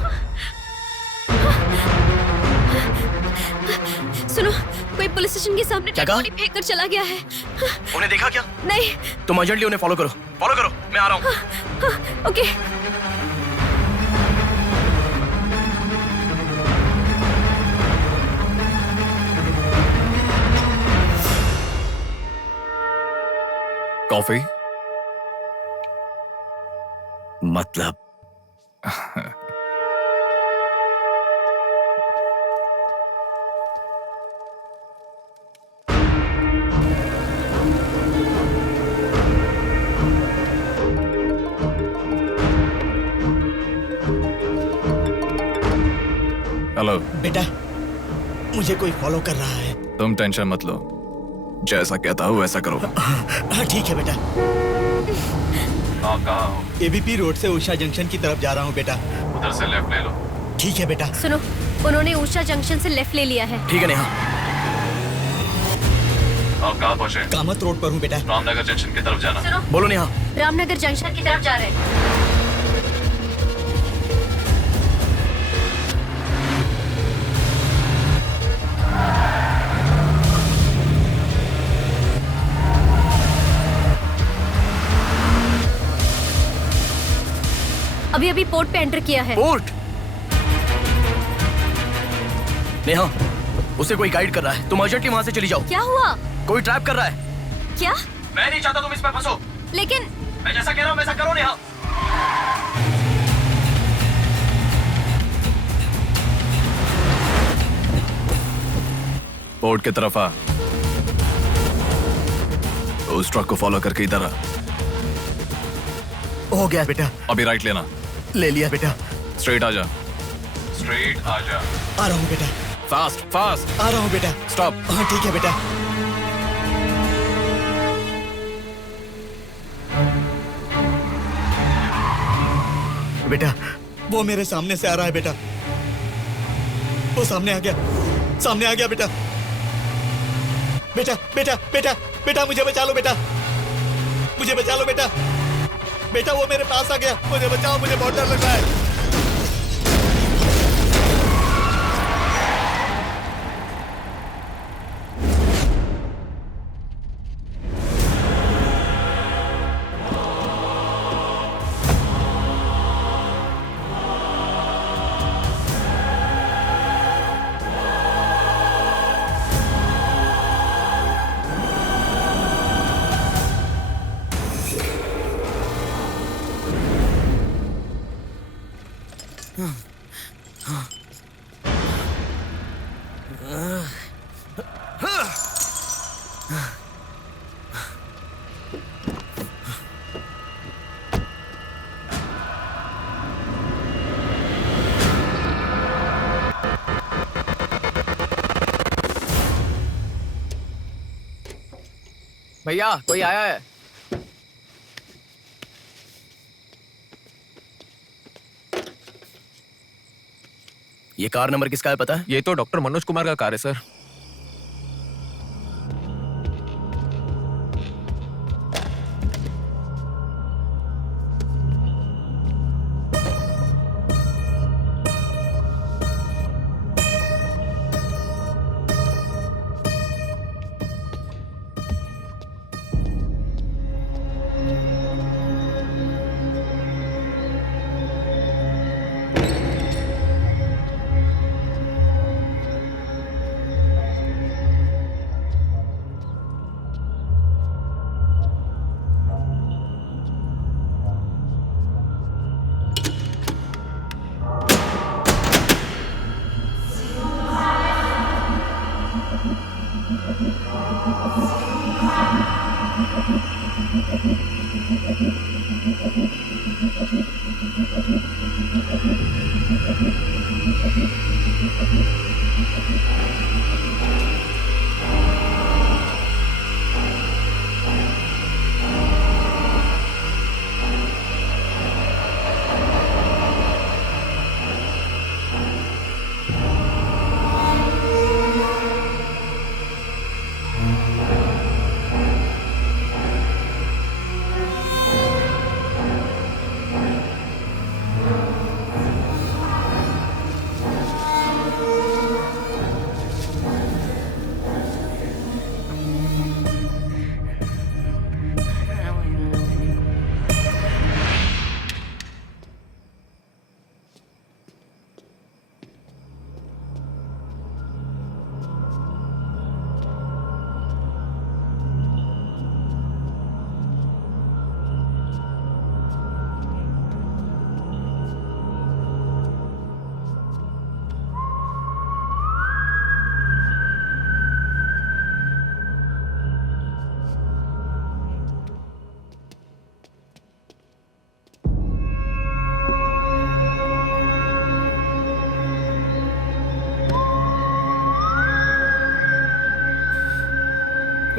सुनो, कोई पुलिस स्टेशन के सामने डेड बॉडी फेंक कर चला गया है। उन्हें देखा क्या? नहीं। तुम अर्जेंटली उन्हें फॉलो करो। फॉलो करो, मैं आ रहा हूँ। ओके। कॉफी? मतलब हेलो बेटा, मुझे कोई फॉलो कर रहा है। तुम टेंशन मत लो, जैसा कहता हूँ वैसा करो। हाँ ठीक है बेटा। आप कहाँ हो? एबीपी रोड से उषा जंक्शन की तरफ जा रहा हूँ बेटा। उधर से लेफ्ट ले लो। ठीक है बेटा। सुनो, उन्होंने उषा जंक्शन से लेफ्ट ले लिया है। ठीक है नेहा। आप कहाँ पहुँचे? कामत रोड पर हूँ बेटा। रामनगर जंक्शन की तरफ जाना। सुनो। बोलो नेहा। रामनगर जंक्शन की तरफ जा रहे हैं। अभी पोर्ट पे एंटर किया है। पोर्ट? नेहा, उसे कोई गाइड कर रहा है। तुम अर्जेंटली वहां से चली जाओ। क्या हुआ? कोई ट्रैप कर रहा है। क्या? मैं नहीं चाहता तुम इस पे फंसो। लेकिन मैं जैसा कह रहा हूं वैसा करो नेहा। पोर्ट की तरफ आ। उस ट्रक को फॉलो करके इधर आ। हो गया बेटा। अभी राइट लेना। ले लिया बेटा। स्ट्रेट आ जा। स्ट्रेट आ जा। आ रहा हूँ बेटा। Fast fast. आ रहा हूँ बेटा। स्टॉप। हाँ ठीक है बेटा। बेटा वो मेरे सामने से आ रहा है बेटा, वो सामने आ गया, सामने आ गया बेटा। बेटा बेटा बेटा बेटा मुझे बचा लो बेटा, मुझे बचा लो बेटा, बेटा वो मेरे पास आ गया, मुझे बचाओ, मुझे बहुत डर लग रहा है। भैया कोई आया है। ये कार नंबर किसका है पता है? ये तो डॉक्टर मनोज कुमार का कार है sir.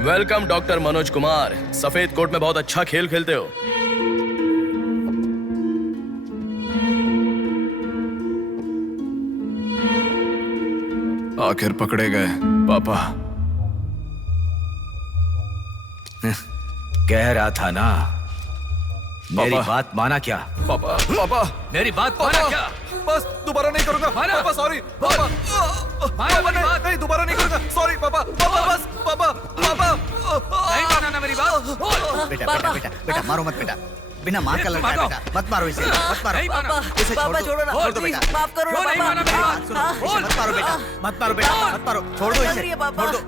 Welcome doctor Manoj Kumar, सफेद कोट में बहुत अच्छा खेल खेलते हो। आखिर पकड़े गए पापा। कह रहा था ना, मेरी बात माना क्या? पापा पापा मेरी बात माना क्या? बस दोबारा नहीं करूंगा पापा, सॉरी पापा, नहीं दोबारा नहीं करूंगा, सॉरी पापा, पापा बस पापा, पापा नहीं माना ना मेरी बात। बेटा बेटा बेटा बेटा मारो मत बेटा, बिना माँ का लड़का है बेटा, मत मारो इसे, मत मारो, इसे छोड़ दो, छोड़ दो बेटा, माफ करो ना पापा। मत मारो बेटा, मत मारो बेटा, मत मारो, छोड़ दो इसे, छोड़ दो,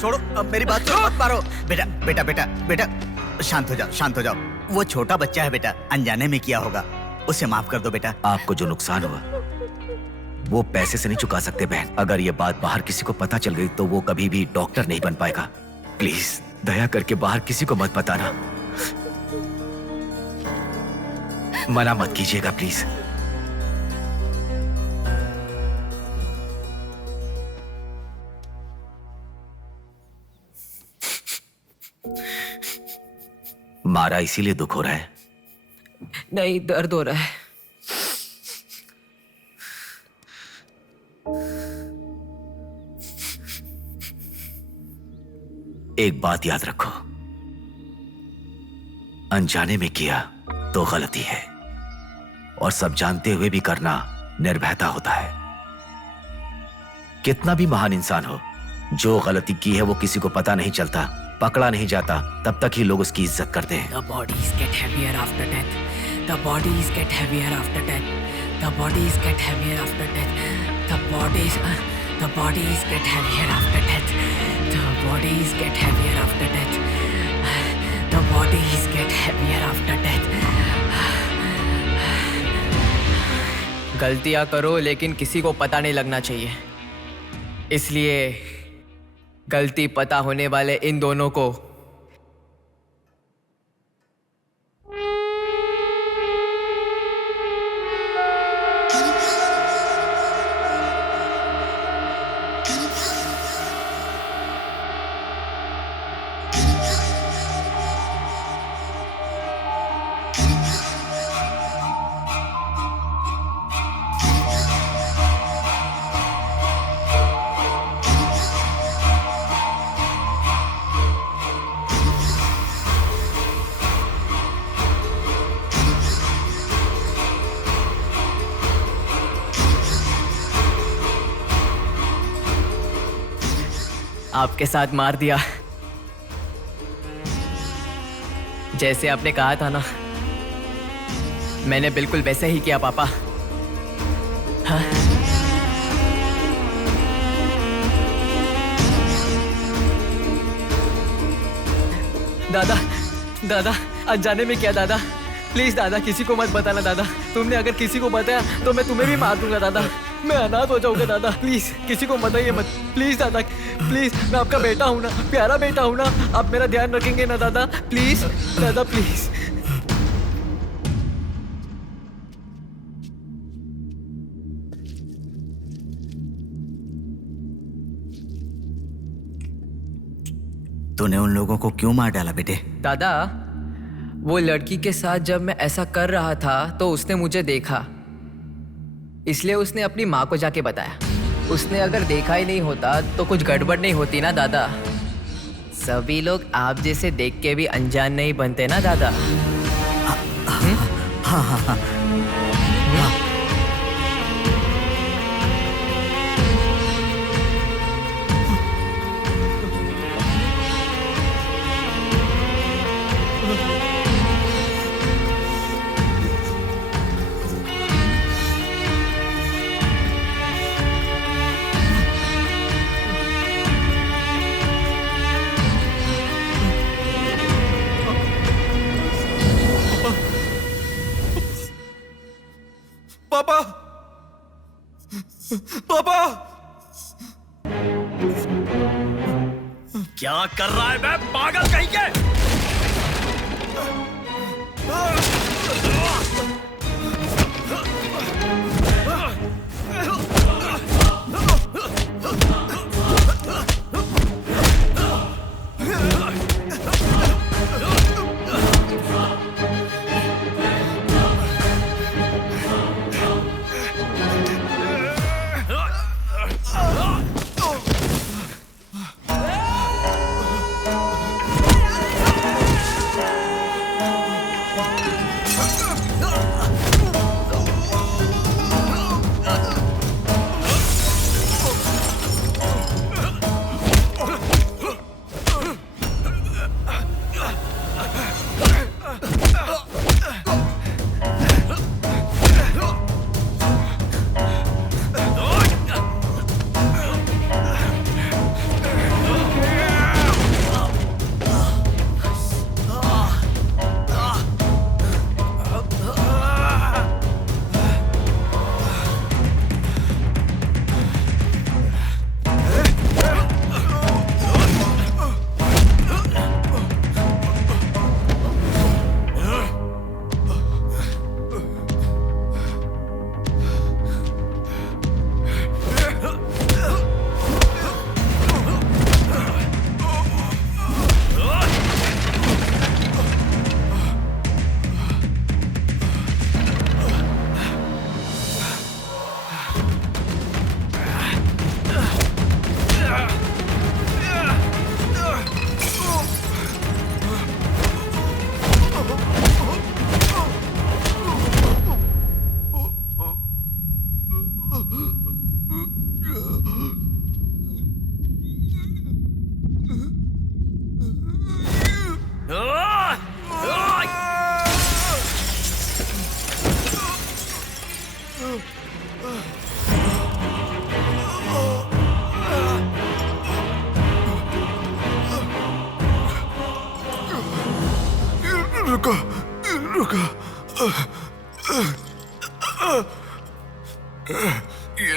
छोड़ो, अब मेरी बात सुनो, मत मारो बेटा, बेटा बेटा बेटा शांत हो जाओ, शांत हो जाओ, वो छोटा बच्चा है बेटा, अनजाने में किया होगा, उसे माफ कर दो बेटा। आपको जो नुकसान हुआ वो पैसे से नहीं चुका सकते बहन। अगर ये बात बाहर किसी को पता चल गई तो वो कभी भी डॉक्टर नहीं बन पाएगा। प्लीज दया करके बाहर किसी को मत बताना, मना मत कीजिएगा प्लीज। मारा इसीलिए दुख हो रहा है? नहीं, दर्द हो रहा है। एक बात याद रखो, अनजाने में किया तो गलती है, और सब जानते हुए भी करना निर्भयता होता है। कितना भी महान इंसान हो, जो गलती की है वो किसी को पता नहीं चलता, पकड़ा नहीं जाता, तब तक ही लोग उसकी इज्जत करते हैं। The bodies get heavier after death. The bodies get heavier after death. The bodies get heavier after death. The bodies get heavier after death. The bodies get heavier after death. The bodies get heavier after death. गलतियां करो लेकिन किसी को पता नहीं लगना चाहिए, इसलिए गलती पता होने वाले इन दोनों को आपके साथ मार दिया, जैसे आपने कहा था ना, मैंने बिल्कुल वैसे ही किया पापा। हाँ? दादा अनजाने में किया दादा, प्लीज दादा किसी को मत बताना दादा, तुमने अगर किसी को बताया तो मैं तुम्हें भी मार दूंगा दादा, मैं अनाथ हो जाऊंगा दादा, प्लीज किसी को बताइए मत, प्लीज दादा प्लीज, मैं आपका बेटा हूं ना, प्यारा बेटा हूं ना, आप मेरा ध्यान रखेंगे ना दादा, प्लीज दादा प्लीज। तूने उन लोगों को क्यों मार डाला बेटे? दादा वो लड़की के साथ जब मैं ऐसा कर रहा था तो उसने मुझे देखा, इसलिए उसने अपनी माँ को जाके बताया। उसने अगर देखा ही नहीं होता तो कुछ गड़बड़ नहीं होती ना दादा। सभी लोग आप जैसे देख के भी अनजान नहीं बनते ना दादा। हाँ। पापा, पापा, क्या कर रहा है मैं पागल कहीं के?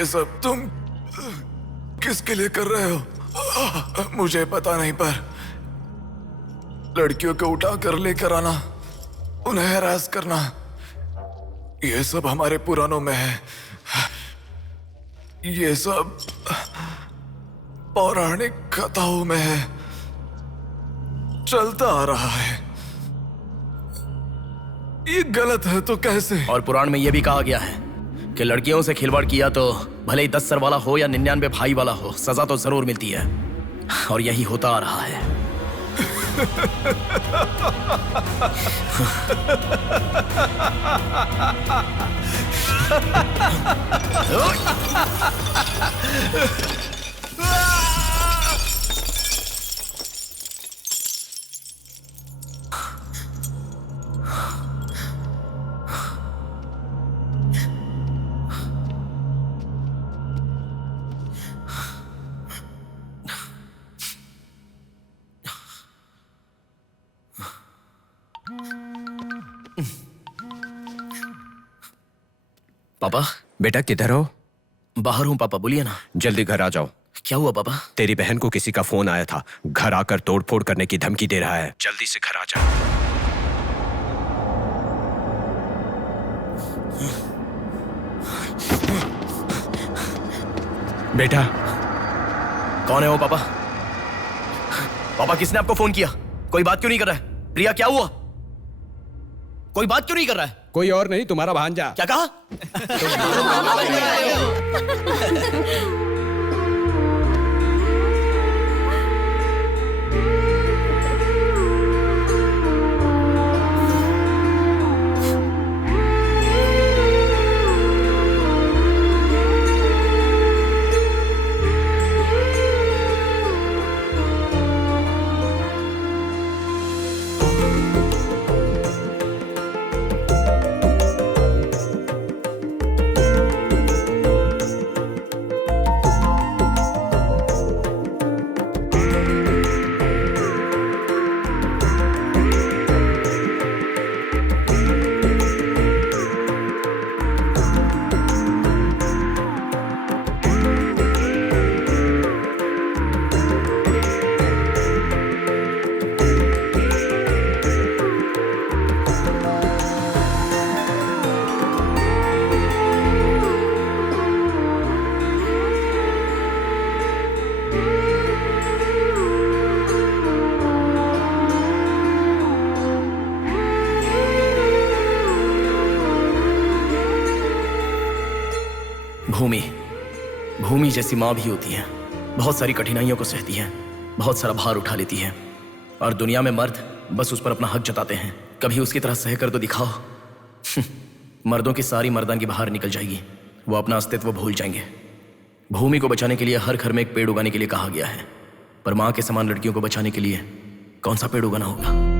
सब तुम किसके लिए कर रहे हो? मुझे पता नहीं, पर लड़कियों को उठा कर लेकर आना, उन्हें हैरास करना, ये सब हमारे पुराणों में है। ये सब पौराणिक कथाओं में है, चलता आ रहा है। ये गलत है तो कैसे? और पुराण में यह भी कहा गया है कि लड़कियों से खिलवाड़ किया तो भले ही 10 सर वाला हो या 99 भाई वाला हो, सजा तो जरूर मिलती है। और यही होता आ रहा है। पापा। बेटा किधर हो? बाहर हूँ पापा, बोलिए ना। जल्दी घर आ जाओ। क्या हुआ पापा? तेरी बहन को किसी का फोन आया था, घर आकर तोड़फोड़ करने की धमकी दे रहा है। जल्दी से घर आ जा। बेटा। कौन है वो पापा? पापा किसने आपको फोन किया? कोई बात क्यों नहीं कर रहा है? प्रिया क्या हुआ? कोई बात क्यों नहीं कर रहा है? कोई और नहीं, तुम्हारा भांजा। क्या कहा? भूमि जैसी माँ भी होती है, बहुत सारी कठिनाइयों को सहती है, बहुत सारा भार उठा लेती है। और दुनिया में मर्द बस उस पर अपना हक जताते हैं। कभी उसकी तरह सह कर तो दिखाओ। मर्दों की सारी मर्दानगी बाहर निकल जाएगी, वो अपना अस्तित्व भूल जाएंगे। भूमि को बचाने के लिए हर घर में एक पेड़ उगाने के लिए कहा गया है, पर माँ के समान लड़कियों को बचाने के लिए कौन सा पेड़ उगाना होगा?